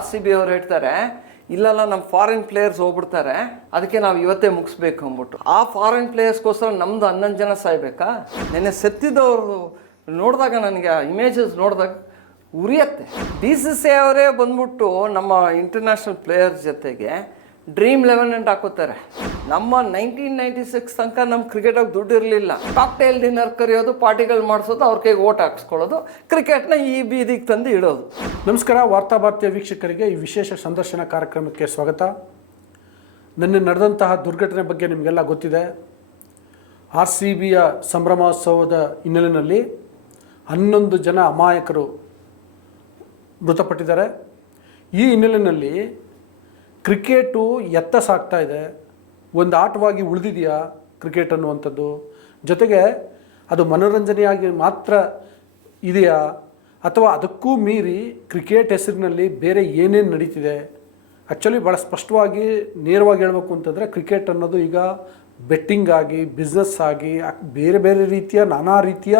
R C B ಅವರು ಹೇಳ್ತಾರೆ, ಇಲ್ಲಲ್ಲ ನಮ್ಮ ಫಾರಿನ್ ಪ್ಲೇಯರ್ಸ್ ಹೋಗ್ಬಿಡ್ತಾರೆ, ಅದಕ್ಕೆ ನಾವು ಇವತ್ತೇ ಮುಗಿಸ್ಬೇಕು ಅಂದ್ಬಿಟ್ಟು. ಆ ಫಾರಿನ್ ಪ್ಲೇಯರ್ಸ್ಗೋಸ್ಕರ ನಮ್ದು ಹನ್ನೊಂದು ಜನ ಸಾಯ್ಬೇಕಾ? ನೆನ್ನೆ ಸೆತ್ತಿದ್ದವರು ನೋಡಿದಾಗ ನನಗೆ ಆ ಇಮೇಜಸ್ ನೋಡಿದಾಗ ಉರಿಯತ್ತೆ. ಬಿ ಸಿ ಸಿ ಅವರೇ ಬಂದ್ಬಿಟ್ಟು ನಮ್ಮ ಇಂಟರ್ನ್ಯಾಷನಲ್ ಪ್ಲೇಯರ್ಸ್ ಜೊತೆಗೆ ಡ್ರೀಮ್ ಲೆವೆನ್ ಅಂತ ಹಾಕೋತಾರೆ. ನಮ್ಮ ನೈನ್ಟೀನ್ ನೈಂಟಿ ಸಿಕ್ಸ್ ತನಕ ನಮ್ಮ ಕ್ರಿಕೆಟಾಗಿ ದುಡ್ಡು ಇರಲಿಲ್ಲ. ಕಾಕ್ಟೇಲ್ ಡಿನ್ನರ್ ಕರೆಯೋದು, ಪಾರ್ಟಿಗಳು ಮಾಡಿಸೋದು, ಅವ್ರ ಕೈಗೆ ಓಟ್ ಹಾಕ್ಸ್ಕೊಳ್ಳೋದು ಕ್ರಿಕೆಟ್ನ ಈ ಬೀದಿಗೆ ತಂದು ಇಡೋದು. ನಮಸ್ಕಾರ, ವಾರ್ತಾ ಭಾರತೀಯ ವೀಕ್ಷಕರಿಗೆ ಈ ವಿಶೇಷ ಸಂದರ್ಶನ ಕಾರ್ಯಕ್ರಮಕ್ಕೆ ಸ್ವಾಗತ. ನಿನ್ನೆ ನಡೆದಂತಹ ದುರ್ಘಟನೆ ಬಗ್ಗೆ ನಿಮಗೆಲ್ಲ ಗೊತ್ತಿದೆ. ಆರ್ ಸಿ ಬಿಯ ಸಂಭ್ರಮೋತ್ಸವದ ಹಿನ್ನೆಲೆಯಲ್ಲಿ ಹನ್ನೊಂದು ಜನ ಅಮಾಯಕರು ಮೃತಪಟ್ಟಿದ್ದಾರೆ. ಈ ಹಿನ್ನೆಲೆಯಲ್ಲಿ ಕ್ರಿಕೆಟು ಎತ್ತ ಸಾಗ್ತಾ ಇದೆ. ಒಂದು ಆಟವಾಗಿ ಉಳಿದಿದೆಯಾ ಕ್ರಿಕೆಟ್ ಅನ್ನುವಂಥದ್ದು. ಜೊತೆಗೆ ಅದು ಮನೋರಂಜನೆಯಾಗಿ ಮಾತ್ರ ಇದೆಯಾ? ಅಥವಾ ಅದಕ್ಕೂ ಮೀರಿ ಕ್ರಿಕೆಟ್ ಹೆಸರಿನಲ್ಲಿ ಬೇರೆ ಏನೇನು ನಡೀತಿದೆ? ಆ್ಯಕ್ಚುಲಿ ಭಾಳ ಸ್ಪಷ್ಟವಾಗಿ, ನೇರವಾಗಿ ಹೇಳಬೇಕು ಅಂತಂದರೆ ಕ್ರಿಕೆಟ್ ಅನ್ನೋದು ಈಗ ಬೆಟ್ಟಿಂಗ್ ಆಗಿ, ಬಿಸ್ನೆಸ್ ಆಗಿ ಬೇರೆ ಬೇರೆ ರೀತಿಯ, ನಾನಾ ರೀತಿಯ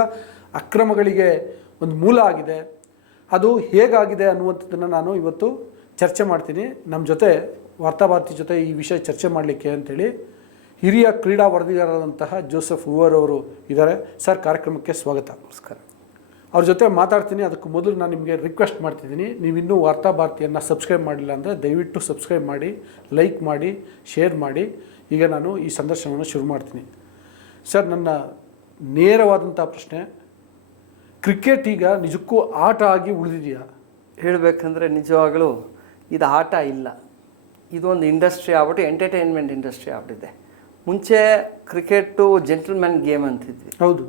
ಅಕ್ರಮಗಳಿಗೆ ಒಂದು ಮೂಲ ಆಗಿದೆ. ಅದು ಹೇಗಾಗಿದೆ ಅನ್ನುವಂಥದ್ದನ್ನು ನಾನು ಇವತ್ತು ಚರ್ಚೆ ಮಾಡ್ತೀನಿ. ನಮ್ಮ ಜೊತೆ ವಾರ್ತಾಭಾರತಿ ಜೊತೆ ಈ ವಿಷಯ ಚರ್ಚೆ ಮಾಡಲಿಕ್ಕೆ ಅಂತೇಳಿ ಹಿರಿಯ ಕ್ರೀಡಾ ವರದಿಗಾರರಾದಂತಹ ಜೋಸೆಫ್ ಹೂವರ್ ಅವರು ಇದ್ದಾರೆ. ಸರ್ ಕಾರ್ಯಕ್ರಮಕ್ಕೆ ಸ್ವಾಗತ. ನಮಸ್ಕಾರ. ಅವ್ರ ಜೊತೆ ಮಾತಾಡ್ತೀನಿ. ಅದಕ್ಕೆ ಮೊದಲು ನಾನು ನಿಮಗೆ ರಿಕ್ವೆಸ್ಟ್ ಮಾಡ್ತಿದ್ದೀನಿ. ನೀವು ಇನ್ನೂ ವಾರ್ತಾ ಭಾರತಿಯನ್ನು ಸಬ್ಸ್ಕ್ರೈಬ್ ಮಾಡಿಲ್ಲ ಅಂದರೆ ದಯವಿಟ್ಟು ಸಬ್ಸ್ಕ್ರೈಬ್ ಮಾಡಿ ಲೈಕ್ ಮಾಡಿ ಶೇರ್ ಮಾಡಿ. ಈಗ ನಾನು ಈ ಸಂದರ್ಶನವನ್ನು ಶುರು ಮಾಡ್ತೀನಿ. ಸರ್ ನನ್ನ ನೇರವಾದಂಥ ಪ್ರಶ್ನೆ ಕ್ರಿಕೆಟ್ ಈಗ ನಿಜಕ್ಕೂ ಆಟ ಆಗಿ ಉಳಿದಿದೆಯಾ? ಹೇಳಬೇಕಂದ್ರೆ ನಿಜವಾಗಲೂ ಇದು ಆಟ ಇಲ್ಲ. ಇದೊಂದು ಇಂಡಸ್ಟ್ರಿ ಆಗ್ಬಿಟ್ಟು ಎಂಟರ್ಟೈನ್ಮೆಂಟ್ ಇಂಡಸ್ಟ್ರಿ ಆಗ್ಬಿಟ್ಟಿದೆ. ಮುಂಚೆ ಕ್ರಿಕೆಟು ಜೆಂಟಲ್ಮ್ಯಾನ್ ಗೇಮ್ ಅಂತಿದ್ವಿ. ಹೌದು.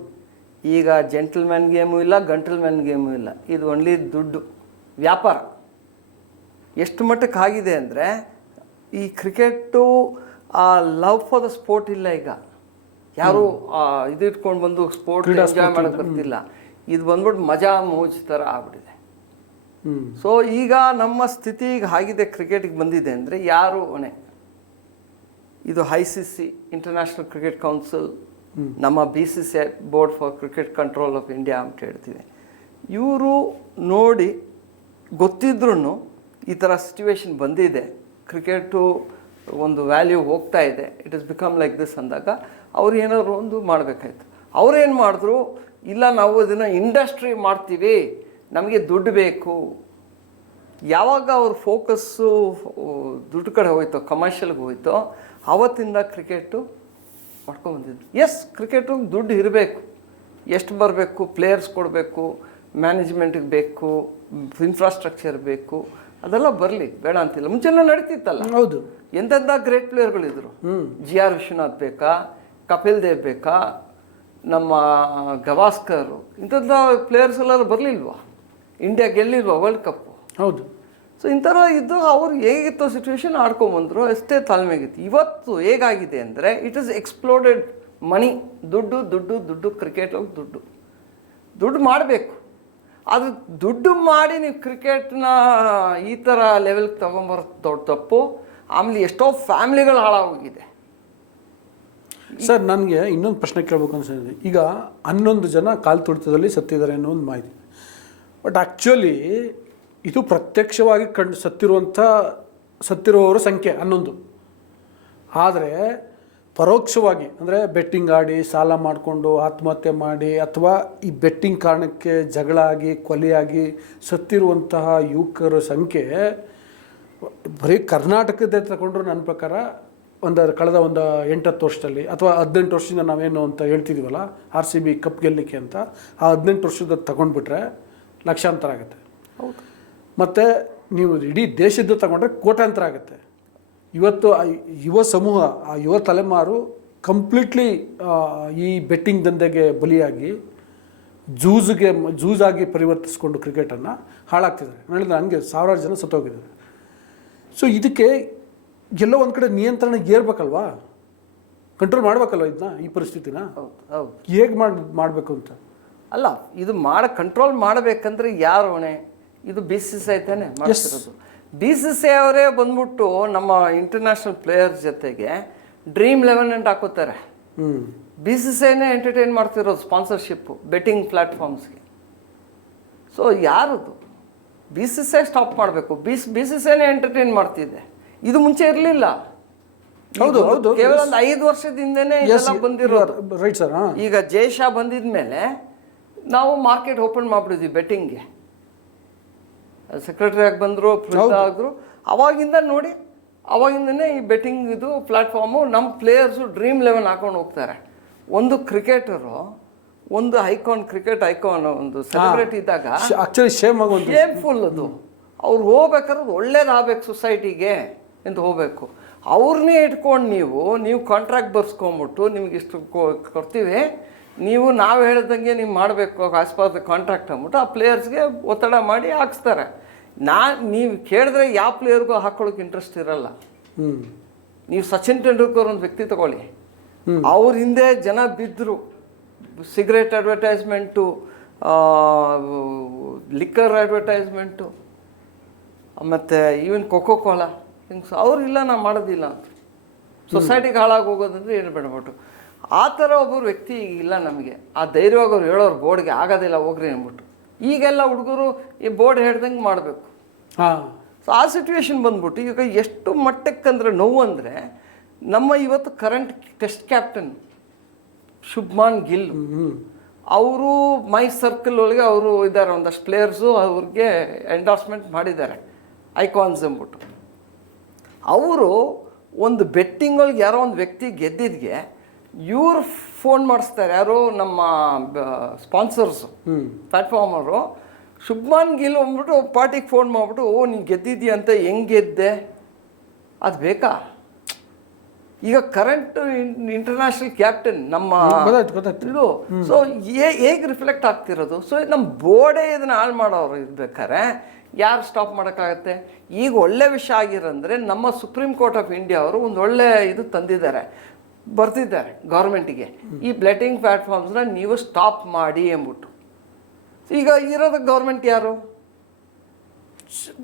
ಈಗ ಜೆಂಟಲ್ಮ್ಯಾನ್ ಗೇಮು ಇಲ್ಲ ಗಂಟಲ್ಮ್ಯಾನ್ ಗೇಮು ಇಲ್ಲ. ಇದು ಒನ್ಲಿ ದುಡ್ಡು ವ್ಯಾಪಾರ. ಎಷ್ಟು ಮಟ್ಟಕ್ಕೆ ಆಗಿದೆ ಅಂದರೆ ಈ ಕ್ರಿಕೆಟು ಆ ಲವ್ ಫಾರ್ ದ ಸ್ಪೋರ್ಟ್ ಇಲ್ಲ ಈಗ. ಯಾರು ಇದು ಇಟ್ಕೊಂಡು ಬಂದು ಸ್ಪೋರ್ಟ್ ಎಂಜಾಯ್ ಮಾಡೋಕ್ಕೆ ಬರ್ತಿಲ್ಲ. ಇದು ಬಂದ್ಬಿಟ್ಟು ಮಜಾ ಮೋಜ್ ಥರ ಆಗ್ಬಿಟ್ಟಿದೆ. ಸೊ ಈಗ ನಮ್ಮ ಸ್ಥಿತಿ ಈಗ ಆಗಿದೆ ಕ್ರಿಕೆಟಿಗೆ ಬಂದಿದೆ ಅಂದರೆ ಯಾರು ಹೊಣೆ? ಇದು I C C international cricket council ನಮ್ಮ B C C board for cricket control of India ಅಂತ ಹೇಳ್ತೀವಿ ಇವರು ನೋಡಿ ಗೊತ್ತಿದ್ರೂ ಈ ಥರ ಸಿಚುವೇಶನ್ ಬಂದಿದೆ. ಕ್ರಿಕೆಟು ಒಂದು ವ್ಯಾಲ್ಯೂ ಹೋಗ್ತಾ ಇದೆ. It is become like this ಅಂದಾಗ ಅವ್ರು ಏನಾದ್ರು ಒಂದು ಮಾಡಬೇಕಾಯ್ತು. ಅವ್ರೇನು ಮಾಡಿದ್ರು? ಇಲ್ಲ, ನಾವು ಇದನ್ನು ಇಂಡಸ್ಟ್ರಿ ಮಾಡ್ತೀವಿ. ನಮಗೆ ದುಡ್ಡು ಬೇಕು. ಯಾವಾಗ ಅವ್ರ ಫೋಕಸ್ಸು ದುಡ್ಡು ಕಡೆ ಹೋಯ್ತೋ ಕಮರ್ಷಿಯಲ್ಗೆ ಹೋಯ್ತೋ ಆವತ್ತಿಂದ ಕ್ರಿಕೆಟು ಮಾಡ್ಕೊಂಬಂದಿದ್ದು ಎಸ್ ಕ್ರಿಕೆಟು ದುಡ್ಡು ಇರಬೇಕು. ಎಷ್ಟು ಬರಬೇಕು ಪ್ಲೇಯರ್ಸ್ ಕೊಡಬೇಕು ಮ್ಯಾನೇಜ್ಮೆಂಟಿಗೆ ಬೇಕು ಇನ್ಫ್ರಾಸ್ಟ್ರಕ್ಚರ್ ಬೇಕು ಅದೆಲ್ಲ ಬರಲಿ ಬೇಡ ಅಂತಿಲ್ಲ. ಮುಂಚೆಲ್ಲ ನಡೀತಿತ್ತಲ್ಲ? ಹೌದು. ಎಂತೆಂಥ ಗ್ರೇಟ್ ಪ್ಲೇಯರ್ಗಳಿದ್ರು ಜಿ ಆರ್ ವಿಶ್ವನಾಥ್ ಬೇಕಾ ಕಪಿಲ್ ದೇವ್ ಬೇಕಾ ನಮ್ಮ ಗವಾಸ್ಕರ್ ಇಂಥದ್ದು ಪ್ಲೇಯರ್ಸ್ ಎಲ್ಲ ಬರಲಿಲ್ವಾ? ಇಂಡಿಯಾ ಗೆಲ್ಲಿಲ್ವ ವರ್ಲ್ಡ್ ಕಪ್ಪು ಹೌದು. ಸೊ ಇಂಥರ ಇದ್ದು ಅವ್ರು ಹೇಗಿತ್ತು ಸಿಚುವೇಶನ್ ಆಡ್ಕೊಂಬಂದ್ರು ಅಷ್ಟೇ ತಾಳ್ಮೆಗಿತ್ತು. ಇವತ್ತು ಹೇಗಾಗಿದೆ ಅಂದರೆ ಇಟ್ ಇಸ್ ಎಕ್ಸ್ಪ್ಲೋಡೆಡ್ ಮನಿ ದುಡ್ಡು ದುಡ್ಡು ದುಡ್ಡು ಕ್ರಿಕೆಟ್ ದುಡ್ಡು. ದುಡ್ಡು ಮಾಡಬೇಕು. ಅದು ದುಡ್ಡು ಮಾಡಿ ನೀವು ಕ್ರಿಕೆಟ್ನ ಈ ಥರ ಲೆವೆಲ್ಗೆ ತೊಗೊಂಬರೋ ದೊಡ್ಡ ತಪ್ಪು. ಆಮೇಲೆ ಎಷ್ಟೋ ಫ್ಯಾಮ್ಲಿಗಳು ಹಾಳಾಗೋಗಿದೆ. ಸರ್ ನನಗೆ ಇನ್ನೊಂದು ಪ್ರಶ್ನೆ ಕೇಳಬೇಕು ಅನ್ಸಿದೆ ಈಗ ಹನ್ನೊಂದು ಜನ ಕಾಲು ತುಡಿತದಲ್ಲಿ ಸತ್ತಿದ್ದಾರೆ ಅನ್ನೋ ಒಂದು ಮಾಹಿತಿ. ಬಟ್ ಆ್ಯಕ್ಚುಲಿ ಇದು ಪ್ರತ್ಯಕ್ಷವಾಗಿ ಕಂಡು ಸತ್ತಿರುವಂಥ, ಸತ್ತಿರುವವರ ಸಂಖ್ಯೆ ಹನ್ನೊಂದು. ಆದರೆ, ಪರೋಕ್ಷವಾಗಿ, ಅಂದರೆ ಬೆಟ್ಟಿಂಗ್ ಆಡಿ, ಸಾಲ ಮಾಡಿಕೊಂಡು, ಆತ್ಮಹತ್ಯೆ ಮಾಡಿ, ಅಥವಾ ಈ ಬೆಟ್ಟಿಂಗ್ ಕಾರಣಕ್ಕೆ ಜಗಳ ಆಗಿ ಕೊಲೆಯಾಗಿ ಸತ್ತಿರುವಂತಹ ಯುವಕರ ಸಂಖ್ಯೆ, ಬರೀ ಕರ್ನಾಟಕದ ತಗೊಂಡ್ರು ನನ್ನ ಪ್ರಕಾರ ಒಂದು, ಕಳೆದ ಒಂದು ಎಂಟತ್ತು ವರ್ಷದಲ್ಲಿ, ಅಥವಾ ಹದಿನೆಂಟು ವರ್ಷದಿಂದ ನಾವೇನು ಅಂತ ಹೇಳ್ತಿದ್ದೀವಲ್ಲ ಆರ್ ಸಿ ಬಿ ಕಪ್ ಗೆಲ್ಲಲಿಕ್ಕೆ ಅಂತ, ಆ ಹದಿನೆಂಟು ವರ್ಷದ ತಗೊಂಡ್ಬಿಟ್ರೆ ಲಕ್ಷಾಂತರ ಆಗುತ್ತೆ. ಹೌದು. ಮತ್ತು ನೀವು ಇಡೀ ದೇಶದ್ದು ತಗೊಂಡ್ರೆ ಕೋಟಾಂತರ ಆಗುತ್ತೆ. ಇವತ್ತು ಆ ಯುವ ಸಮೂಹ ಆ ಯುವ ತಲೆಮಾರು ಕಂಪ್ಲೀಟ್ಲಿ ಈ ಬೆಟ್ಟಿಂಗ್ ದಂಧೆಗೆ ಬಲಿಯಾಗಿ ಜೂಜ್ಗೆ ಜೂಜಾಗಿ ಪರಿವರ್ತಿಸ್ಕೊಂಡು ಕ್ರಿಕೆಟನ್ನು ಹಾಳಾಗ್ತಿದ್ದಾರೆ. ಹೇಳಿದ್ರೆ ಹಂಗೆ ಸಾವಿರಾರು ಜನ ಸತ್ತೋಗಿದ್ದಾರೆ. ಸೊ ಇದಕ್ಕೆ ಎಲ್ಲೋ ಒಂದು ಕಡೆ ನಿಯಂತ್ರಣ ಏರ್ಬೇಕಲ್ವಾ? ಕಂಟ್ರೋಲ್ ಮಾಡ್ಬೇಕಲ್ವ ಇದನ್ನ ಈ ಪರಿಸ್ಥಿತಿನ? ಹೌದು ಹೌದು. ಹೇಗೆ ಮಾಡಿ ಮಾಡಬೇಕು ಅಂತ? ಅಲ್ಲ ಇದು ಮಾಡ ಕಂಟ್ರೋಲ್ ಮಾಡಬೇಕಂದ್ರೆ ಯಾರು ಹೊಣೆ ಇದು ಬಿ ಸಿ ಸಿ ತಾನೆ ಮಾಡ್ತಿರೋದು. ಬಿ ಸಿ ಸಿ ಅವರೇ ಬಂದ್ಬಿಟ್ಟು ನಮ್ಮ ಇಂಟರ್ನ್ಯಾಷನಲ್ ಪ್ಲೇಯರ್ ಜೊತೆಗೆ ಡ್ರೀಮ್ ಲೆವೆನ್ ಅಂತ ಹಾಕೋತಾರೆ. ಬಿ ಸಿ ಸಿ ಐನೇ ಎಂಟರ್ಟೈನ್ ಮಾಡ್ತಿರೋದು ಸ್ಪಾನ್ಸರ್ಶಿಪ್ ಬೆಟ್ಟಿಂಗ್ ಪ್ಲಾಟ್ಫಾರ್ಮ್ಸ್ಗೆ ಸೊ ಯಾರದು? B C C I stop ಮಾಡಬೇಕು. ಬಿ ಬಿ ಸಿ ಸಿ ಐನೇ ಎಂಟರ್ಟೈನ್ ಮಾಡ್ತಿದ್ದೆ ಇದು ಮುಂಚೆ ಇರಲಿಲ್ಲ. ಹೌದು, ಹೌದು. ಕೇವಲ ಒಂದು ಐದು ವರ್ಷದಿಂದನೇ ಬಂದಿರೋದು. ರೈಟ್ ಸರ್ ಈಗ ಜೈಶಾ ಬಂದಿದ ಮೇಲೆ ನಾವು ಮಾರ್ಕೆಟ್ ಓಪನ್ ಮಾಡ್ಬಿಡಿದ್ವಿ ಬೆಟ್ಟಿಂಗ್ಗೆ ಸೆಕ್ರೆಟರಿ ಆಗಿ ಬಂದರು ಆದರು. ಅವಾಗಿಂದ ನೋಡಿ ಅವಾಗಿಂದನೇ ಈ ಬೆಟ್ಟಿಂಗ್ ಇದು ಪ್ಲಾಟ್ಫಾರ್ಮು ನಮ್ಮ ಪ್ಲೇಯರ್ಸು ಡ್ರೀಮ್ ಲೆವೆನ್ ಹಾಕೊಂಡು ಹೋಗ್ತಾರೆ. ಒಂದು ಕ್ರಿಕೆಟರು ಒಂದು ಐಕಾನ್ ಕ್ರಿಕೆಟ್ ಐಕಾನ್ ಒಂದು ಸೆಲೆಬ್ರಿಟಿ ಇದ್ದಾಗ ಆಕ್ಚುಲಿ ಶೇಮ್ ಶೇಮ್ಫುಲ್ ಅದು. ಅವ್ರು ಹೋಗ್ಬೇಕಾದ್ರೆ ಅದು ಒಳ್ಳೇದಾಗಬೇಕು ಸೊಸೈಟಿಗೆ ಅಂತ ಹೋಗಬೇಕು. ಅವ್ರನ್ನೇ ಇಟ್ಕೊಂಡು ನೀವು ನೀವು ಕಾಂಟ್ರಾಕ್ಟ್ ಬರ್ಸ್ಕೊಂಬಿಟ್ಟು ನಿಮ್ಗೆ ಇಷ್ಟು ಕೊ- ಕೊಡ್ತೀವಿ. ನೀವು ನಾವು ಹೇಳಿದಂಗೆ ನೀವು ಮಾಡಬೇಕು ಆಸ್ ಪರ್ ದ ಕಾಂಟ್ರಾಕ್ಟ್ ಅಂದ್ಬಿಟ್ಟು ಆ ಪ್ಲೇಯರ್ಸ್ಗೆ ಒತ್ತಡ ಮಾಡಿ ಹಾಕ್ಸ್ತಾರೆ. ನಾ ನೀವು ಕೇಳಿದ್ರೆ ಯಾವ ಪ್ಲೇಯರ್ಗೂ ಹಾಕೊಳ್ಳೋಕೆ ಇಂಟ್ರೆಸ್ಟ್ ಇರಲ್ಲ. ನೀವು ಸಚಿನ್ ತೆಂಡೂಲ್ಕರ್ ಒಂದು ವ್ಯಕ್ತಿ ತಗೊಳ್ಳಿ. ಅವ್ರ ಹಿಂದೆ ಜನ ಬಿದ್ದರು ಸಿಗರೇಟ್ ಅಡ್ವರ್ಟೈಸ್ಮೆಂಟು ಲಿಕ್ಕರ್ ಅಡ್ವರ್ಟೈಸ್ಮೆಂಟು ಮತ್ತು ಈವನ್ ಕೊಕೋ ಕೋಲಾ ಥಿಂಗ್ಸ್ ಅವ್ರು ಇಲ್ಲ ನಾನು ಮಾಡೋದಿಲ್ಲ ಅಂತ. ಸೊಸೈಟಿಗೆ ಹಾಳಾಗಿ ಹೋಗೋದಂದ್ರೆ ಏನು ಬೇಡಬಿಟ್ಟು. ಆ ಥರ ಒಬ್ಬರು ವ್ಯಕ್ತಿ ಈಗ ಇಲ್ಲ ನಮಗೆ. ಆ ಧೈರ್ಯವಾಗಿ ಅವ್ರು ಹೇಳೋರು ಬೋರ್ಡ್ಗೆ ಆಗೋದಿಲ್ಲ ಹೋಗ್ರಿ ಅಂದ್ಬಿಟ್ಟು. ಈಗೆಲ್ಲ ಹುಡುಗರು ಈ ಬೋರ್ಡ್ ಹೇಳ್ದಂಗೆ ಮಾಡಬೇಕು. ಹಾಂ. ಸೊ ಆ ಸಿಚುವೇಶನ್ ಬಂದ್ಬಿಟ್ಟು ಈಗ ಎಷ್ಟು ಮಟ್ಟಕ್ಕಂದ್ರೆ ನೋವು ಅಂದರೆ ನಮ್ಮ ಇವತ್ತು current test captain Shubman Gill. ಅವರು ಮೈ ಸರ್ಕಲ್ ಒಳಗೆ ಅವರು ಇದ್ದಾರೆ ಒಂದಷ್ಟು ಪ್ಲೇಯರ್ಸು ಅವ್ರಿಗೆ ಎಂಡಾರ್ಸ್ಮೆಂಟ್ ಮಾಡಿದ್ದಾರೆ ಐಕಾನ್ಸ್ ಅಂದ್ಬಿಟ್ಟು. ಅವರು ಒಂದು ಬೆಟ್ಟಿಂಗ್ ಒಳಗೆ ಯಾರೋ ಒಂದು ವ್ಯಕ್ತಿ ಗೆದ್ದಿದ್ಗೆ ಇವ್ರು ಫೋನ್ ಮಾಡಿಸ್ತಾರೆ ಯಾರು ನಮ್ಮ ಸ್ಪಾನ್ಸರ್ಸು ಪ್ಲಾಟ್ಫಾರ್ಮರು ಪ್ಲಾಟ್ಫಾರ್ಮ್ ಅವರು. ಶುಭ್ಮಾನ್ ಗಿಲ್ ಅಂದ್ಬಿಟ್ಟು ಪಾರ್ಟಿಗೆ ಫೋನ್ ಮಾಡಿಬಿಟ್ಟು ಓ ನೀನು ಗೆದ್ದಿದ್ದೀಯ ಅಂತ ಹೆಂಗೆ ಗೆದ್ದೆ? ಅದು ಬೇಕಾ? ಈಗ ಕರೆಂಟ್ ಇಂಟರ್ನ್ಯಾಷನಲ್ ಕ್ಯಾಪ್ಟನ್ ನಮ್ಮ ಇದು. ಸೊ ಹೇಗೆ ರಿಫ್ಲೆಕ್ಟ್ ಆಗ್ತಿರೋದು? ಸೊ ನಮ್ಮ ಬೋರ್ಡೇ ಇದನ್ನ ಹಾಳು ಮಾಡೋರು ಇರ್ಬೇಕಾರೆ ಯಾರು ಸ್ಟಾಪ್ ಮಾಡೋಕ್ಕಾಗತ್ತೆ? ಈಗ ಒಳ್ಳೆ ವಿಷಯ ಆಗಿರಂದ್ರೆ ನಮ್ಮ ಸುಪ್ರೀಂ ಕೋರ್ಟ್ ಆಫ್ ಇಂಡಿಯಾ ಅವರು ಒಂದು ಒಳ್ಳೆ ಇದು ತಂದಿದ್ದಾರೆ. ಬರ್ತಿದ್ದಾರೆ ಗೌರ್ಮೆಂಟಿಗೆ. ಈ ಬ್ಲೆಟಿಂಗ್ ಪ್ಲ್ಯಾಟ್ಫಾರ್ಮ್ಸ್ನ ನೀವು ಸ್ಟಾಪ್ ಮಾಡಿ ಎಂಬಿಟ್ಟು. ಈಗ ಇರೋದು ಗೌರ್ಮೆಂಟ್ ಯಾರು?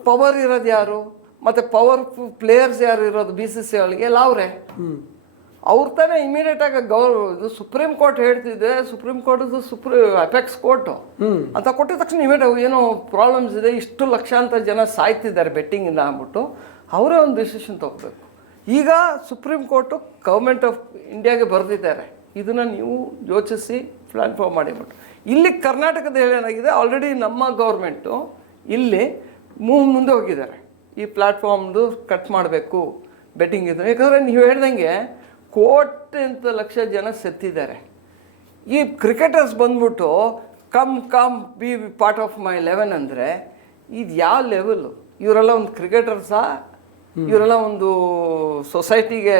ಪವರ್ ಇರೋದು ಯಾರು? ಮತ್ತು ಪವರ್ ಪ್ಲೇಯರ್ಸ್ ಯಾರು ಇರೋದು? ಬಿ ಸಿ ಸಿ ಅವಳಿಗೆ ಲಾವ್ರೆ ಅವ್ರ. ತಾನೇ ಇಮಿಡಿಯೇಟ್ ಆಗಿ ಗೌರ್ Supreme Court ಹೇಳ್ತಿದೆ. Supreme Court supreme apex court ಅಂತ ಕೊಟ್ಟಿದ ತಕ್ಷಣ ಇಮಿಡಿಯೇಟ್ ಏನೋ ಪ್ರಾಬ್ಲಮ್ಸ್ ಇದೆ. ಇಷ್ಟು ಲಕ್ಷಾಂತರ ಜನ ಸಾಯ್ತಿದ್ದಾರೆ ಬೆಟ್ಟಿಂಗಿಂದ ಅಂದ್ಬಿಟ್ಟು. ಅವರೇ ಒಂದು ಡಿಸಿಷನ್ ತಗೋಬೇಕು. ಈಗ ಸುಪ್ರೀಂ ಕೋರ್ಟು ಗೌರ್ಮೆಂಟ್ ಆಫ್ ಇಂಡಿಯಾಗೆ ಬರೆದಿದ್ದಾರೆ. ಇದನ್ನು ನೀವು ಯೋಚಿಸಿ ಪ್ಲಾಟ್ಫಾರ್ಮ್ ಮಾಡಿಬಿಟ್ಟು ಇಲ್ಲಿ ಕರ್ನಾಟಕದ ಏನಾಗಿದೆ? ಆಲ್ರೆಡಿ ನಮ್ಮ ಗೌರ್ಮೆಂಟು ಇಲ್ಲಿ ಮೂವ್ ಮುಂದೆ ಹೋಗಿದ್ದಾರೆ. ಈ ಪ್ಲ್ಯಾಟ್ಫಾರ್ಮ್ದು ಕಟ್ ಮಾಡಬೇಕು ಬೆಟ್ಟಿಂಗ್ ಇದು. ಯಾಕಂದರೆ ನೀವು ಹೇಳ್ದಂಗೆ ಕೋಟ್ಯಂತ ಲಕ್ಷ ಜನ ಸತ್ತಿದ್ದಾರೆ. ಈ ಕ್ರಿಕೆಟರ್ಸ್ ಬಂದ್ಬಿಟ್ಟು come come be part of my eleven ಅಂದರೆ, ಇದು ಯಾವ ಲೆವೆಲ್ಲು ಇವರೆಲ್ಲ ಒಂದು ಕ್ರಿಕೆಟರ್ಸಾ ಇವರೆಲ್ಲ ಒಂದು ಸೊಸೈಟಿಗೆ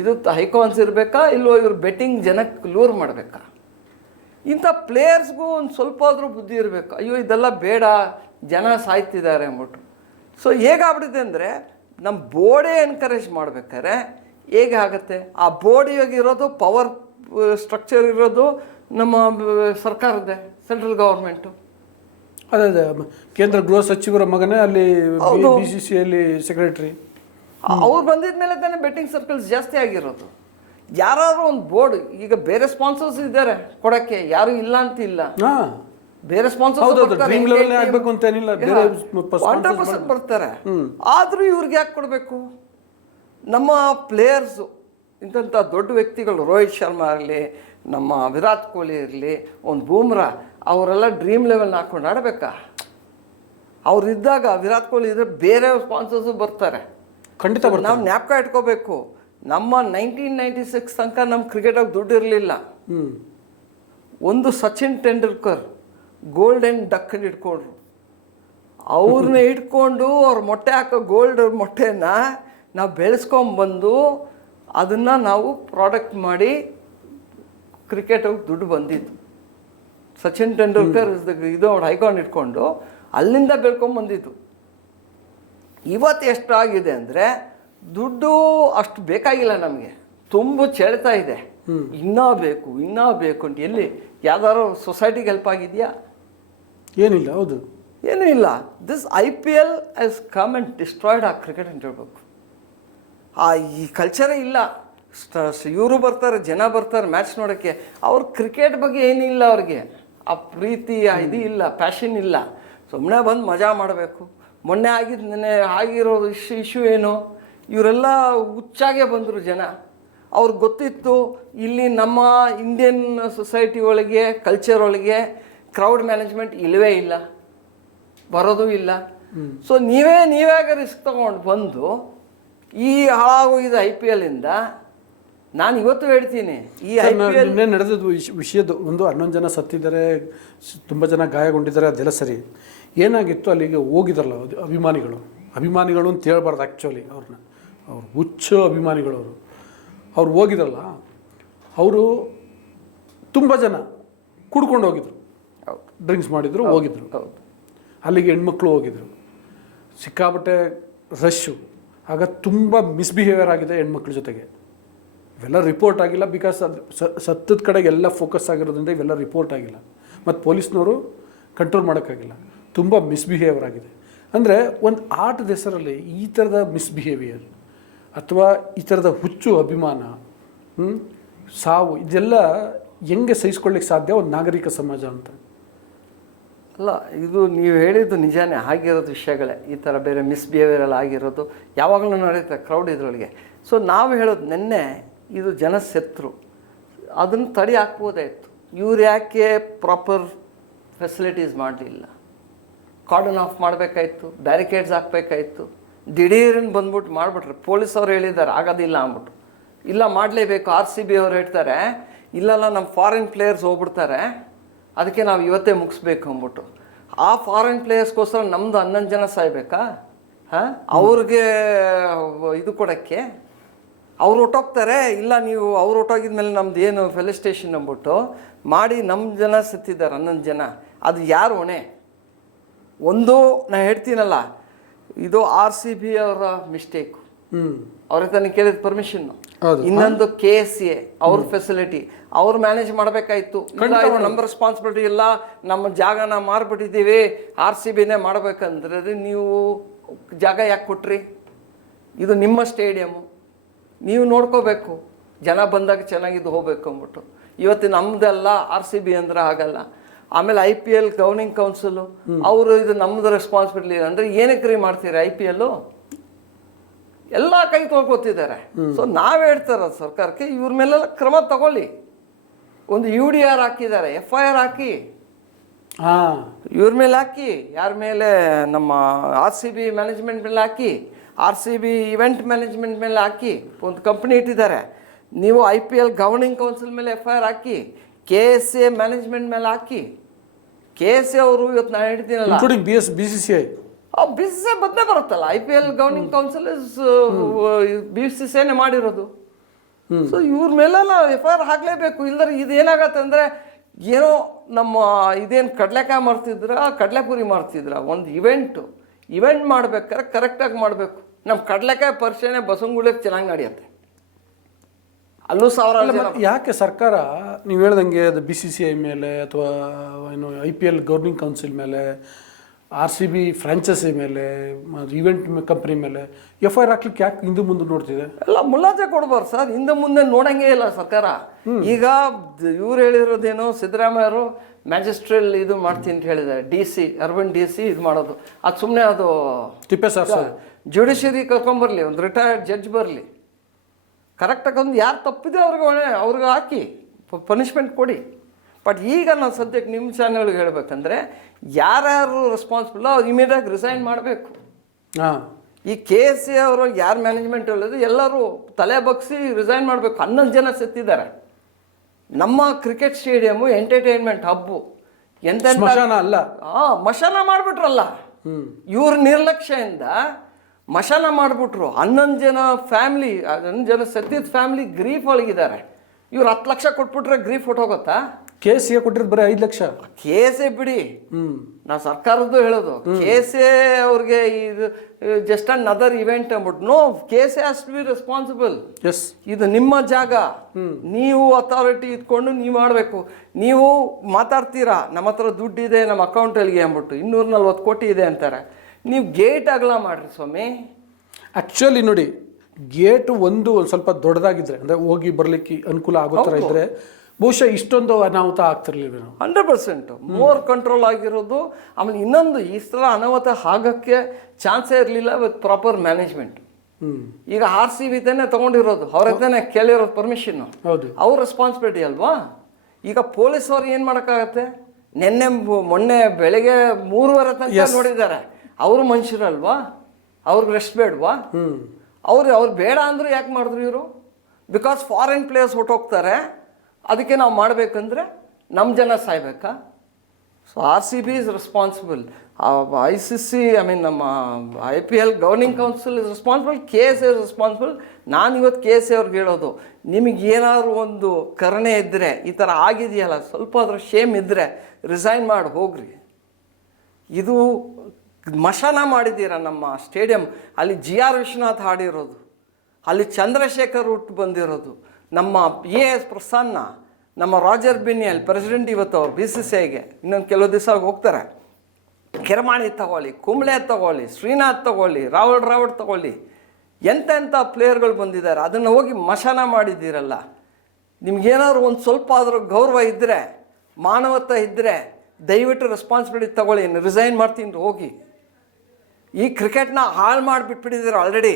ಇದು ಹೈಕಾನ್ಸ್ ಇರಬೇಕಾ ಇಲ್ಲೋ ಇವ್ರು ಬೆಟ್ಟಿಂಗ್ ಜನಕ್ಕೆ ಲೂರ್ ಮಾಡಬೇಕಾ? ಇಂಥ ಪ್ಲೇಯರ್ಸ್ಗೂ ಒಂದು ಸ್ವಲ್ಪ ಆದರೂ ಬುದ್ಧಿ ಇರಬೇಕು. ಅಯ್ಯೋ ಇದೆಲ್ಲ ಬೇಡ ಜನ ಸಾಯ್ತಿದ್ದಾರೆ ಅಂದ್ಬಿಟ್ಟು. ಸೊ ಹೇಗಾಗ್ಬಿಟ್ಟಿದೆ ಅಂದರೆ ನಮ್ಮ ಬೋರ್ಡೇ ಎನ್ಕರೇಜ್ ಮಾಡ್ಬೇಕಾದ್ರೆ ಹೇಗೆ ಆಗುತ್ತೆ? ಆ ಇರೋದು ಪವರ್ ಸ್ಟ್ರಕ್ಚರ್ ಇರೋದು ನಮ್ಮ ಸರ್ಕಾರದ ಸರ್ಕಾರದ್ದೇ ಸೆಂಟ್ರಲ್ ಗೌರ್ಮೆಂಟು ಅದೇ ಅದೇ ಕೇಂದ್ರ ಗೃಹ ಸಚಿವರ ಮಗನೇ ಅಲ್ಲಿ. ಬಿ ಸಿ ಸಿಯಲ್ಲಿ ಸೆಕ್ರೆಟರಿ ಅವ್ರು ಬಂದಿದ ಮೇಲೆ ತಾನೇ ಬೆಟ್ಟಿಂಗ್ ಸರ್ಕಲ್ಸ್ ಜಾಸ್ತಿ ಆಗಿರೋದು. ಯಾರಾದ್ರೂ ಒಂದು ಬೋರ್ಡ್ ಈಗ ಬೇರೆ ಸ್ಪಾನ್ಸರ್ಸ್ ಇದ್ದಾರೆ ಕೊಡಕ್ಕೆ ಯಾರು ಇಲ್ಲ ಅಂತ ಇಲ್ಲ ಬೇರೆ ಸ್ಪಾನ್ಸರ್ಸ್ ಬರ್ತಾರೆ. ಆದ್ರೂ ಇವ್ರಿಗೆ ಯಾಕೆ ಕೊಡಬೇಕು? ನಮ್ಮ ಪ್ಲೇಯರ್ಸು ಇಂಥ ದೊಡ್ಡ ವ್ಯಕ್ತಿಗಳು ರೋಹಿತ್ ಶರ್ಮಾ ಇರಲಿ ನಮ್ಮ ವಿರಾಟ್ ಕೊಹ್ಲಿ ಇರಲಿ ಒಂದು ಬೂಮ್ರಾ ಅವರೆಲ್ಲ ಡ್ರೀಮ್ ಲೆವೆಲ್ನ ಹಾಕೊಂಡು ಆಡಬೇಕಾ? ಅವ್ರು ಇದ್ದಾಗ ವಿರಾಟ್ ಕೊಹ್ಲಿ ಇದ್ರೆ ಬೇರೆ ಸ್ಪಾನ್ಸರ್ಸು ಬರ್ತಾರೆ. ಖಂಡಿತ ನಾವು ಜ್ಞಾಪಕ ಇಟ್ಕೋಬೇಕು. ನಮ್ಮ ನೈನ್ಟೀನ್ ನೈಂಟಿ ಸಿಕ್ಸ್ ತನಕ ನಮ್ಮ ಕ್ರಿಕೆಟಾಗಿ ದುಡ್ಡು ಇರಲಿಲ್ಲ. ಒಂದು ಸಚಿನ್ ತೆಂಡೂಲ್ಕರ್ ಗೋಲ್ಡನ್ ಡಕ್ ಇಟ್ಕೊಂಡ್ರು. ಅವ್ರನ್ನ ಇಟ್ಕೊಂಡು ಅವ್ರ ಮೊಟ್ಟೆ ಹಾಕೋ ಗೋಲ್ಡ್ ಮೊಟ್ಟೆನ ನಾವು ಬೆಳೆಸ್ಕೊಂಬಂದು ಅದನ್ನು ನಾವು ಪ್ರಾಡಕ್ಟ್ ಮಾಡಿ ಕ್ರಿಕೆಟಿಗೆ ದುಡ್ಡು ಬಂದಿದ್ದು. ಸಚಿನ್ ತೆಂಡೂಲ್ಕರ್ ಇದು ಅವ್ರು ಐಕಾನ್ ಇಟ್ಕೊಂಡು ಅಲ್ಲಿಂದ ಬೆಳ್ಕೊಂಬಂದಿದ್ದು ಇವತ್ತು ಎಷ್ಟಾಗಿದೆ ಅಂದರೆ ದುಡ್ಡು ಅಷ್ಟು ಬೇಕಾಗಿಲ್ಲ ನಮಗೆ. ತುಂಬ ಚೆಳ್ತಾ ಇದೆ. ಇನ್ನೂ ಬೇಕು ಇನ್ನೂ ಬೇಕು ಅಂತ. ಎಲ್ಲಿ? ಯಾವ್ದಾದ್ರು ಸೊಸೈಟಿಗೆ ಹೆಲ್ಪ್ ಆಗಿದೆಯಾ? ಏನಿಲ್ಲ ಹೌದು. ಏನೂ ಇಲ್ಲ. This I P L has come and destroyed ಆ ಕ್ರಿಕೆಟ್ ಅಂತ ಹೇಳ್ಬೇಕು ಆ ಈ ಕಲ್ಚರೇ ಇಲ್ಲ. ಇವರು ಬರ್ತಾರೆ ಜನ ಬರ್ತಾರೆ ಮ್ಯಾಚ್ ನೋಡೋಕ್ಕೆ. ಅವ್ರ ಕ್ರಿಕೆಟ್ ಬಗ್ಗೆ ಏನಿಲ್ಲ ಅವ್ರಿಗೆ. ಆ ಪ್ರೀತಿ ಇದು ಇಲ್ಲ ಪ್ಯಾಷನ್ ಇಲ್ಲ. ಸುಮ್ಮನೆ ಬಂದು ಮಜಾ ಮಾಡಬೇಕು. ಮೊನ್ನೆ ಆಗಿದ್ದು ನೆನೆ ಆಗಿರೋ ಇಶ್ಯೂ ಇಶ್ಯೂ ಏನು? ಇವರೆಲ್ಲ ಹುಚ್ಚಾಗೆ ಬಂದರು ಜನ. ಅವ್ರಿಗೆ ಗೊತ್ತಿತ್ತು ಇಲ್ಲಿ ನಮ್ಮ ಇಂಡಿಯನ್ ಸೊಸೈಟಿ ಒಳಗೆ ಕಲ್ಚರ್ ಒಳಗೆ ಕ್ರೌಡ್ ಮ್ಯಾನೇಜ್ಮೆಂಟ್ ಇಲ್ಲವೇ ಇಲ್ಲ. ಬರೋದು ಇಲ್ಲ. ಸೊ ನೀವೇ ನೀವ್ಯಾಗ ರಿಸ್ಕ್ ತಗೊಂಡು ಬಂದು ಈ ಹಾಳಾಗೋಗಿದ್ದ ಐ ಪಿ ಎಲ್ಲಿಂದ ನಾನು ಇವತ್ತು ಹೇಳ್ತೀನಿ. ಈ ಐ ಪಿ ಎಲ್ ನಿನ್ನೆ ನಡೆದದ್ದು ವಿಷಯದ್ದು ವಿಷಯದ ಒಂದು ಹನ್ನೊಂದು ಜನ ಸತ್ತಿದ್ದಾರೆ ತುಂಬ ಜನ ಗಾಯಗೊಂಡಿದ್ದಾರೆ ಅದೆಲ್ಲ ಸರಿ. ಏನಾಗಿತ್ತು ಅಲ್ಲಿಗೆ ಹೋಗಿದ್ರಲ್ಲ ಅಭಿಮಾನಿಗಳು? ಅಭಿಮಾನಿಗಳು ಅಂತ ಹೇಳ್ಬಾರ್ದು ಆ್ಯಕ್ಚುಲಿ ಅವ್ರನ್ನ. ಅವ್ರು ಹುಚ್ಚ ಅಭಿಮಾನಿಗಳು ಅವರು. ಅವ್ರು ಹೋಗಿದ್ರಲ್ಲ ಅವರು ತುಂಬ ಜನ ಕುಡ್ಕೊಂಡು ಹೋಗಿದ್ರು. ಡ್ರಿಂಕ್ಸ್ ಮಾಡಿದ್ರು ಹೋಗಿದ್ರು. ಹೌದು. ಅಲ್ಲಿಗೆ ಹೆಣ್ಮಕ್ಳು ಹೋಗಿದ್ರು. ಸಿಕ್ಕಾಪಟ್ಟೆ ರಶ್ಶು ಆಗ ತುಂಬ ಮಿಸ್ಬಿಹೇವಿಯರ್ ಆಗಿದೆ ಹೆಣ್ಮಕ್ಳ ಜೊತೆಗೆ. ಇವೆಲ್ಲ ರಿಪೋರ್ಟ್ ಆಗಿಲ್ಲ ಬಿಕಾಸ್ ಅದು ಸ- ಸತ್ತದ ಕಡೆಗೆಲ್ಲ ಫೋಕಸ್ ಆಗಿರೋದ್ರಿಂದ ಇವೆಲ್ಲ ರಿಪೋರ್ಟ್ ಆಗಿಲ್ಲ. ಮತ್ತು ಪೊಲೀಸ್ನವರು ಕಂಟ್ರೋಲ್ ಮಾಡೋಕ್ಕಾಗಿಲ್ಲ. ತುಂಬ ಮಿಸ್ಬಿಹೇವರ್ ಆಗಿದೆ ಅಂದರೆ ಒಂದು ಆಟದ ಹೆಸರಲ್ಲಿ ಈ ಥರದ ಮಿಸ್ಬಿಹೇವಿಯರ್ ಅಥವಾ ಈ ಥರದ ಹುಚ್ಚು ಅಭಿಮಾನ ಸಾವು, ಇದೆಲ್ಲ ಹೆಂಗೆ ಸಹಿಸ್ಕೊಳ್ಳಿಕ್ಕೆ ಸಾಧ್ಯ ಒಂದು ನಾಗರಿಕ ಸಮಾಜ ಅಂತ? ಅಲ್ಲ, ಇದು ನೀವು ಹೇಳಿದ್ದು ನಿಜಾನೇ, ಆಗಿರೋದು ವಿಷಯಗಳೇ. ಈ ಥರ ಬೇರೆ ಮಿಸ್ಬಿಹೇವಿಯರ್ ಎಲ್ಲ ಆಗಿರೋದು ಯಾವಾಗಲೂ ನಡೆಯುತ್ತೆ ಕ್ರೌಡ್ ಇದರೊಳಗೆ. ಸೊ ನಾವು ಹೇಳೋದು ನಿನ್ನೆ ಇದು ಜನ ಸೆತ್ರು ಅದನ್ನು ತಡಿ ಹಾಕ್ಬೋದಾಯಿತು ಇವ್ರು ಯಾಕೆ ಪ್ರಾಪರ್ ಫೆಸಿಲಿಟೀಸ್ ಮಾಡಲಿಲ್ಲ? ಕಾರ್ಡನ್ ಆಫ್ ಮಾಡಬೇಕಾಯ್ತು ಬ್ಯಾರಿಕೇಡ್ಸ್ ಹಾಕ್ಬೇಕಾಯ್ತು. ದಿಢೀರನ್ನು ಬಂದ್ಬಿಟ್ಟು ಮಾಡಿಬಿಟ್ರೆ. ಪೊಲೀಸ್ ಅವ್ರು ಹೇಳಿದ್ದಾರೆ, ಆಗೋದಿಲ್ಲ ಅಂದ್ಬಿಟ್ಟು. ಇಲ್ಲ, ಮಾಡಲೇಬೇಕು. ಆರ್ ಸಿ ಬಿ ಅವ್ರು ಹೇಳ್ತಾರೆ, ಇಲ್ಲಲ್ಲ ನಮ್ಮ ಫಾರಿನ್ ಪ್ಲೇಯರ್ಸ್ ಹೋಗ್ಬಿಡ್ತಾರೆ. ಅದಕ್ಕೆ ನಾವು ಇವತ್ತೇ ಮುಗಿಸ್ಬೇಕು ಅಂದ್ಬಿಟ್ಟು. ಆ ಫಾರಿನ್ ಪ್ಲೇಯರ್ಸ್ಗೋಸ್ಕರ ನಮ್ಮದು ಹನ್ನೊಂದು ಜನ ಸಾಯ್ಬೇಕಾ? ಹಾಂ? ಅವ್ರಿಗೆ ಇದು ಕೊಡೋಕ್ಕೆ? ಅವ್ರು ಹೊಟ್ಟೋಗ್ತಾರೆ ಇಲ್ಲ, ನೀವು ಅವ್ರು ಹೊಟ್ಟೋಗಿದ್ಮೇಲೆ ನಮ್ದು ಏನು ಫೆಲಿಸ್ಟೇಷನ್ ಅಂದ್ಬಿಟ್ಟು ಮಾಡಿ ನಮ್ಮ ಜನ ಸತ್ತಿದ್ದಾರೆ, ಹನ್ನೊಂದು ಜನ. ಅದು ಯಾರು ಹೊಣೆ? ಒಂದು ನಾನು ಹೇಳ್ತೀನಲ್ಲ ಇದು ಆರ್ ಸಿ ಬಿ ಅವರ ಮಿಸ್ಟೇಕ್ ಅವ್ರ ಹತ್ರ ಕೇಳಿದ ಪರ್ಮಿಷನ್. ಇನ್ನೊಂದು ಕೆ ಎಸ್ ಎ ಅವ್ರ ಫೆಸಿಲಿಟಿ ಅವ್ರು ಮ್ಯಾನೇಜ್ ಮಾಡಬೇಕಾಯ್ತು. ನಮ್ಮ ರೆಸ್ಪಾನ್ಸಿಬಿಲಿಟಿ ಇಲ್ಲ ನಮ್ಮ ಜಾಗನ ಮಾರ್ಬಿಟ್ಟಿದ್ದೀವಿ ಆರ್ ಸಿ ಬಿನೇ ಮಾಡ್ಬೇಕಂದ್ರೆ ನೀವು ಜಾಗ ಯಾಕೆ ಕೊಟ್ರಿ? ಇದು ನಿಮ್ಮ ಸ್ಟೇಡಿಯಮ್ಮು ನೀವು ನೋಡ್ಕೋಬೇಕು. ಜನ ಬಂದಾಗ ಚೆನ್ನಾಗಿದ್ದು ಹೋಗ್ಬೇಕು ಅಂದ್ಬಿಟ್ಟು. ಇವತ್ತು ನಮ್ದೆಲ್ಲ ಆರ್ ಸಿ ಬಿ ಅಂದ್ರೆ ಆಗಲ್ಲ ಆಮೇಲೆ I P L governing council ಅವರು ಇದು ನಮ್ಮದು ರೆಸ್ಪಾನ್ಸಿಬಿಲಿಟಿ ಅಂದರೆ ಏನಕ್ಕೆ ರೀ ಮಾಡ್ತೀರಿ ಐ ಪಿ ಎಲ್ ಎಲ್ಲ ಕೈ ತೊಳ್ಕೊತಿದ್ದಾರೆ. ಸೊ ನಾವು ಹೇಳ್ತಾರ ಸರ್ಕಾರಕ್ಕೆ ಇವ್ರ ಮೇಲೆಲ್ಲ ಕ್ರಮ ತಗೊಳ್ಳಿ. ಒಂದು ಯು ಡಿ ಆರ್ ಹಾಕಿದ್ದಾರೆ ಎಫ್ ಐ ಆರ್ ಹಾಕಿ. ಹಾಂ. ಇವ್ರ ಮೇಲೆ ಹಾಕಿ ಯಾರ ಮೇಲೆ? ನಮ್ಮ ಆರ್ ಸಿ ಬಿ ಮ್ಯಾನೇಜ್ಮೆಂಟ್ ಮೇಲೆ ಹಾಕಿ R C B event management ಮೇಲೆ ಹಾಕಿ ಒಂದು ಕಂಪ್ನಿ ಇಟ್ಟಿದ್ದಾರೆ. ನೀವು I P L governing council ಮೇಲೆ ಎಫ್ ಐ ಆರ್ ಹಾಕಿ ಕೆ ಎಸ್ ಎ ಮ್ಯಾನೇಜ್ಮೆಂಟ್ ಮೇಲೆ ಹಾಕಿ. ಕೆ ಎಸ್ ಸಿ ಅವರು ಇವತ್ತು ನಾನು ಹೇಳ್ತೀನಲ್ಲ including B S B C C I ಆ ಐ ಬಂದೇ ಬರುತ್ತಲ್ಲ. I P L governing council is B C C ಐನೇ ಮಾಡಿರೋದು. ಸೊ ಇವ್ರ ಮೇಲೆಲ್ಲ ಎಫ್ ಐ ಆರ್ ಹಾಕ್ಲೇಬೇಕು. ಇಲ್ಲದ್ರೆ ಇದೇನಾಗತ್ತೆ ಅಂದರೆ ಏನೋ ನಮ್ಮ ಇದೇನು ಕಡಲೆಕಾಯಿ ಮಾರ್ತಿದ್ರ ಕಡಲೆಪುರಿ ಮಾರ್ತಿದ್ರ ಒಂದು ಇವೆಂಟು ಇವೆಂಟ್ ಮಾಡ್ಬೇಕಾದ್ರೆ ಕರೆಕ್ಟಾಗಿ ಮಾಡಬೇಕು. ನಮ್ಮ ಕಡಲೆಕಾಯಿ ಪರಿಚಯನೇ ಬಸವನಗುಳಿಗೆ ಚೆನ್ನಾಗಿ ನಡೆಯುತ್ತೆ. ಅಲ್ಲೂ ಸಾವಿರ ಜನ ಯಾಕೆ ಸರ್ಕಾರ ನೀವು ಹೇಳ್ದಂಗೆ ಅದು ಬಿ ಸಿ ಸಿ ಐ ಮೇಲೆ ಅಥವಾ ಏನು I P L governing council ಮೇಲೆ ಆರ್ ಸಿ ಬಿ ಫ್ರಾಂಚೈಸಿ ಮೇಲೆ ಈವೆಂಟ್ ಕಂಪ್ನಿ ಮೇಲೆ ಎಫ್ ಐ ಆರ್ ಹಾಕ್ಲಿಕ್ಕೆ ಯಾಕೆ ಹಿಂದೆ ಮುಂದೆ ನೋಡ್ತಿದೆ? ಎಲ್ಲ ಮುಲಾಜೆ ಕೊಡ್ಬಾರ್ದು ಸರ್. ಹಿಂದೆ ಮುಂದೆ ನೋಡಂಗೇ ಇಲ್ಲ ಸರ್ಕಾರ. ಈಗ ಇವ್ರು ಹೇಳಿರೋದೇನು ಸಿದ್ದರಾಮಯ್ಯರು ಮ್ಯಾಜಿಸ್ಟ್ರೇಲ್ ಇದು ಮಾಡ್ತೀನಿ ಅಂತ ಹೇಳಿದ್ದಾರೆ. D C urban D C ಇದು ಮಾಡೋದು. ಅದು ಸುಮ್ಮನೆ ಅದು ತಿಪ್ಪೆ ಸರ್. ಜುಡಿಷಿಯರಿ ಕರ್ಕೊಂಬರ್ಲಿ ಒಂದು ರಿಟೈರ್ಡ್ ಜಡ್ಜ್ ಬರಲಿ. ಕರೆಕ್ಟಾಗಿ ಒಂದು ಯಾರು ತಪ್ಪಿದೆ ಅವ್ರಿಗೆ ಹೊಣೆ ಅವ್ರಿಗೆ ಹಾಕಿ ಪನಿಷ್ಮೆಂಟ್ ಕೊಡಿ. ಬಟ್ ಈಗ ನಾನು ಸದ್ಯಕ್ಕೆ ನಿಮ್ಮ ಚಾನಲ್ಗೆ ಹೇಳಬೇಕಂದ್ರೆ ಯಾರ್ಯಾರು ರೆಸ್ಪಾನ್ಸಿಬಲ್ ಅವ್ರು ಇಮಿಡಿಯೇಟಾಗಿ ರಿಸೈನ್ ಮಾಡಬೇಕು. ಹಾಂ. ಈ ಕೆ ಎಸ್ ಸಿ ಅವರು ಯಾರು ಮ್ಯಾನೇಜ್ಮೆಂಟ್ ಹೇಳೋದು ಎಲ್ಲರೂ ತಲೆ ಬಗ್ಸಿ ರಿಸೈನ್ ಮಾಡಬೇಕು. ಹನ್ನೊಂದು ಜನ ಸತ್ತಿದ್ದಾರೆ. ನಮ್ಮ ಕ್ರಿಕೆಟ್ ಸ್ಟೇಡಿಯಮ್ಮು ಎಂಟರ್ಟೈನ್ಮೆಂಟ್ ಹಬ್ಬು ಎಂತ ಮಶಾನ ಅಲ್ಲ. ಆ ಮಶಾನ ಮಾಡಿಬಿಟ್ರಲ್ಲ. ಇವ್ರ ನಿರ್ಲಕ್ಷ್ಯದಿಂದ ಮಶಾನ ಮಾಡಿಬಿಟ್ರು. ಹನ್ನೊಂದು ಜನ ಫ್ಯಾಮ್ಲಿ ಹನ್ನೊಂದು ಜನ ಸತ್ತಿದ ಫ್ಯಾಮ್ಲಿ ಗ್ರೀಫ್ ಒಳಗಿದ್ದಾರೆ. ಇವ್ರು ಹತ್ತು ಲಕ್ಷ ಕೊಟ್ಬಿಟ್ರೆ ಗ್ರೀಫ್ ಹೊಟ್ಟೋಗುತ್ತಾ ಕೇಸಿಗೆ ಕೊಟ್ಟಿರೋದು ಬರೀ ಐದು ಲಕ್ಷ. ಕೇಸೇ ಬಿಡಿ. ನಾವು ಸರ್ಕಾರದ್ದು ಹೇಳೋದು. ಕೇಸೇ ಅವ್ರಿಗೆ ಇದು ಜಸ್ಟ್ ಅನ್ ಅದರ್ ಇವೆಂಟ್ ಅಂದ್ಬಿಟ್ಟು ನೋ ಕೇಸೇ has to be responsible S ಇದು ನಿಮ್ಮ ಜಾಗ. ನೀವು ಅಥಾರಿಟಿ ಇದ್ಕೊಂಡು ನೀವು ಮಾಡಬೇಕು. ನೀವು ಮಾತಾಡ್ತೀರಾ? ನಮ್ಮ ಹತ್ರ ದುಡ್ಡಿದೆ ನಮ್ಮ ಅಕೌಂಟಲ್ಲಿಗೆ ಅಂದ್ಬಿಟ್ಟು. ಇನ್ನೂರ ನಲ್ವತ್ತು ಕೋಟಿ ಇದೆ ಅಂತಾರೆ. ನೀವು ಗೇಟ್ ಅಗಲ ಮಾಡ್ರಿ ಸ್ವಾಮಿ. ಆ್ಯಕ್ಚುಲಿ ನೋಡಿ ಗೇಟ್ ಒಂದು ಒಂದು ಸ್ವಲ್ಪ ದೊಡ್ಡದಾಗಿದ್ರೆ ಅಂದರೆ ಹೋಗಿ ಬರಲಿಕ್ಕೆ ಅನುಕೂಲ ಆಗೋ ಥರ ಇದ್ದರೆ ಬಹುಶಃ ಇಷ್ಟೊಂದು ಅನಾಹುತ ಆಗ್ತಿರ್ಲಿಲ್ಲ ಹಂಡ್ರೆಡ್ ಪರ್ಸೆಂಟು. ಮೋರ್ ಕಂಟ್ರೋಲ್ ಆಗಿರೋದು ಆಮೇಲೆ ಇನ್ನೊಂದು ಈ ಸಲ ಅನಾಹುತ ಆಗಕ್ಕೆ ಚಾನ್ಸೇ ಇರಲಿಲ್ಲ ವಿತ್ ಪ್ರಾಪರ್ ಮ್ಯಾನೇಜ್ಮೆಂಟ್ ಈಗ ಆರ್ ಸಿ ಬಿ ತಾನೇ ತಗೊಂಡಿರೋದು ಅವ್ರ ತಾನೇ ಕೇಳಿರೋದು ಪರ್ಮಿಷನ್ ಹೌದು. ಅವ್ರ ರೆಸ್ಪಾನ್ಸಿಬಿಲಿಟಿ ಅಲ್ವಾ? ಈಗ ಪೊಲೀಸ್ ಅವ್ರು ಏನು ಮಾಡೋಕ್ಕಾಗತ್ತೆ? ನಿನ್ನೆ ಮೊನ್ನೆ ಬೆಳಗ್ಗೆ ಮೂರುವರೆ ತನಕ ನೋಡಿದ್ದಾರೆ. ಅವರು ಮನುಷ್ಯರಲ್ವಾ? ಅವ್ರಿಗೆ ರೆಸ್ಟ್ ಬೇಡವಾ? ಅವ್ರು ಅವ್ರು ಬೇಡ ಅಂದ್ರು ಯಾಕೆ ಮಾಡಿದ್ರು ಇವರು? ಬಿಕಾಸ್ ಫಾರಿನ್ ಪ್ಲೇಯರ್ಸ್ ಹೊಟ್ಟೋಗ್ತಾರೆ ಅದಕ್ಕೆ ನಾವು ಮಾಡಬೇಕಂದ್ರೆ ನಮ್ಮ ಜನ ಸಾಯ್ಬೇಕಾ? So R C B is responsible I C C I mean ನಮ್ಮ I P L governing council is responsible K S is responsible ನಾನು ಇವತ್ತು ಕೆ ಎಸ್ ಅವ್ರಿಗೆ ಹೇಳೋದು ನಿಮಗೆ ಏನಾದರೂ ಒಂದು ಕರುಣೆ ಇದ್ದರೆ ಈ ಥರ ಆಗಿದೆಯಲ್ಲ ಸ್ವಲ್ಪ ಅದರ ಶೇಮ್ ಇದ್ದರೆ ರಿಸೈನ್ ಮಾಡಿ ಹೋಗ್ರಿ. ಇದು ಮಶಾನ ಮಾಡಿದ್ದೀರ ನಮ್ಮ ಸ್ಟೇಡಿಯಂ. ಅಲ್ಲಿ ಜಿ ಆರ್ ವಿಶ್ವನಾಥ್ ಹಾಡಿರೋದು. ಅಲ್ಲಿ ಚಂದ್ರಶೇಖರ್ ಹುಟ್ಟು ಬಂದಿರೋದು. ನಮ್ಮ ಎ ಎಸ್ ಪ್ರಸನ್ನ, ನಮ್ಮ ರಾಜರ್ ಬಿನ್ಯಲ್, ಪ್ರೆಸಿಡೆಂಟ್ ಇವತ್ತು ಅವ್ರು ಬಿ ಸಿ ಸಿ ಐಗೆ. ಇನ್ನೊಂದು ಕೆಲವು ದಿವಸ ಹೋಗ್ತಾರೆ. ಕೆರಮಾಣಿ ತಗೊಳ್ಳಿ, ಕುಂಬ್ಳೆ ತಗೊಳ್ಳಿ, ಶ್ರೀನಾಥ್ ತಗೊಳ್ಳಿ ರಾವಡ್ ರಾವಡ್ ತಗೊಳ್ಳಿ. ಎಂತೆಂಥ ಪ್ಲೇಯರ್ಗಳು ಬಂದಿದ್ದಾರೆ. ಅದನ್ನು ಹೋಗಿ ಮಶಾನ ಮಾಡಿದ್ದೀರಲ್ಲ. ನಿಮ್ಗೇನಾದ್ರು ಒಂದು ಸ್ವಲ್ಪ ಆದರೂ ಗೌರವ ಇದ್ದರೆ ಮಾನವತ್ವ ಇದ್ದರೆ ದಯವಿಟ್ಟು ರೆಸ್ಪಾನ್ಸಿಬಿಲಿಟಿ ತಗೊಳ್ಳಿ. ರಿಸೈನ್ ಮಾಡ್ತೀನಿ ಹೋಗಿ. ಈ ಕ್ರಿಕೆಟ್ನ ಹಾಳು ಮಾಡಿಬಿಟ್ಬಿಟ್ಟಿದ್ದೀರ ಆಲ್ರೆಡಿ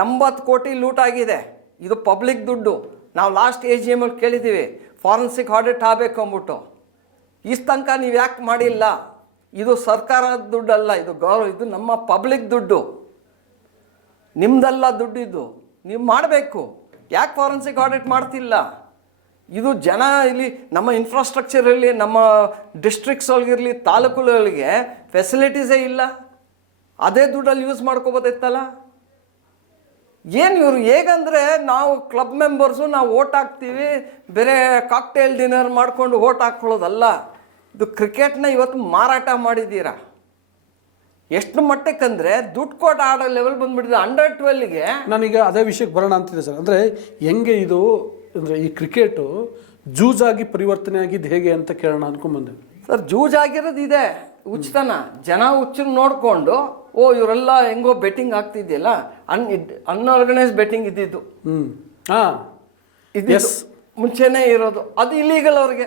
ಎಂಬತ್ತು ಕೋಟಿ ಲೂಟ್ ಆಗಿದೆ. ಇದು ಪಬ್ಲಿಕ್ ದುಡ್ಡು. ನಾವು ಲಾಸ್ಟ್ ಎ ಜಿ ಎಮಲ್ಲಿ ಕೇಳಿದ್ದೀವಿ. ಫಾರೆನ್ಸಿಕ್ ಆಡಿಟ್ ಆಗಬೇಕು ಅಂದ್ಬಿಟ್ಟು. ಇಷ್ಟು ತನಕ ನೀವು ಯಾಕೆ ಮಾಡಿಲ್ಲ? ಇದು ಸರ್ಕಾರದ ದುಡ್ಡಲ್ಲ, ಇದು ಗೌರವ, ಇದು ನಮ್ಮ ಪಬ್ಲಿಕ್ ದುಡ್ಡು. ನಿಮ್ದಲ್ಲ ದುಡ್ಡಿದ್ದು ನೀವು ಮಾಡಬೇಕು. ಯಾಕೆ ಫಾರೆನ್ಸಿಕ್ ಆಡಿಟ್ ಮಾಡ್ತಿಲ್ಲ? ಇದು ಜನ ಇಲ್ಲಿ, ನಮ್ಮ ಇನ್ಫ್ರಾಸ್ಟ್ರಕ್ಚರ್ ಇರಲಿ ನಮ್ಮ ಡಿಸ್ಟ್ರಿಕ್ಸ್ ಒಳಗಿರಲಿ, ತಾಲೂಕುಗಳಿಗೆ ಫೆಸಿಲಿಟೀಸೇ ಇಲ್ಲ. ಅದೇ ದುಡ್ಡಲ್ಲಿ ಯೂಸ್ ಮಾಡ್ಕೋಬೋದಿತ್ತಲ್ಲ? ಏನು ಇವರು ಹೇಗಂದರೆ ನಾವು ಕ್ಲಬ್ ಮೆಂಬರ್ಸು ನಾವು ಓಟ್ ಹಾಕ್ತೀವಿ ಬೇರೆ ಕಾಕ್ಟೇಲ್ ಡಿನ್ನರ್ ಮಾಡ್ಕೊಂಡು ಓಟ್ ಹಾಕ್ಕೊಳ್ಳೋದಲ್ಲ ಇದು ಕ್ರಿಕೆಟ್ನ ಇವತ್ತು ಮಾರಾಟ ಮಾಡಿದ್ದೀರಾ? ಎಷ್ಟು ಮಟ್ಟಕ್ಕಂದ್ರೆ ದುಡ್ಡು ಕೊಟ್ಟು ಆಡೋ ಲೆವೆಲ್ ಬಂದ್ಬಿಟ್ಟಿದೆ ಅಂಡರ್ ಟ್ವೆಲ್ಗೆ ನಾನೀಗ ಅದೇ ವಿಷಯಕ್ಕೆ ಬರೋಣ ಅಂತಿದೆ ಸರ್. ಅಂದರೆ ಹೆಂಗೆ ಇದು ಅಂದರೆ ಈ ಕ್ರಿಕೆಟು ಜೂಜಾಗಿ ಪರಿವರ್ತನೆ ಆಗಿದ್ದು ಹೇಗೆ ಅಂತ ಕೇಳೋಣ ಅನ್ಕೊಂಡ್ಬಂದೆ ಸರ್ ಜೂಜ್ ಆಗಿರೋದು ಇದೆ. ಉಚಿತನ. ಜನ ಹುಚ್ಚರು ನೋಡಿಕೊಂಡು ಓ ಇವರೆಲ್ಲ ಹೆಂಗೋ ಬೆಟ್ಟಿಂಗ್ ಆಗ್ತಿದೆಯಲ್ಲ? ಅನ್ ಅನ್ಆರ್ಗನೈಸ್ ಬೆಟ್ಟಿಂಗ್ ಇದ್ದಿದ್ದು. ಹ್ಞೂ ಹಾಂ. ಇದು ಮುಂಚೆನೇ ಇರೋದು. ಅದು ಇಲ್ಲೀಗಲ್ ಅವ್ರಿಗೆ.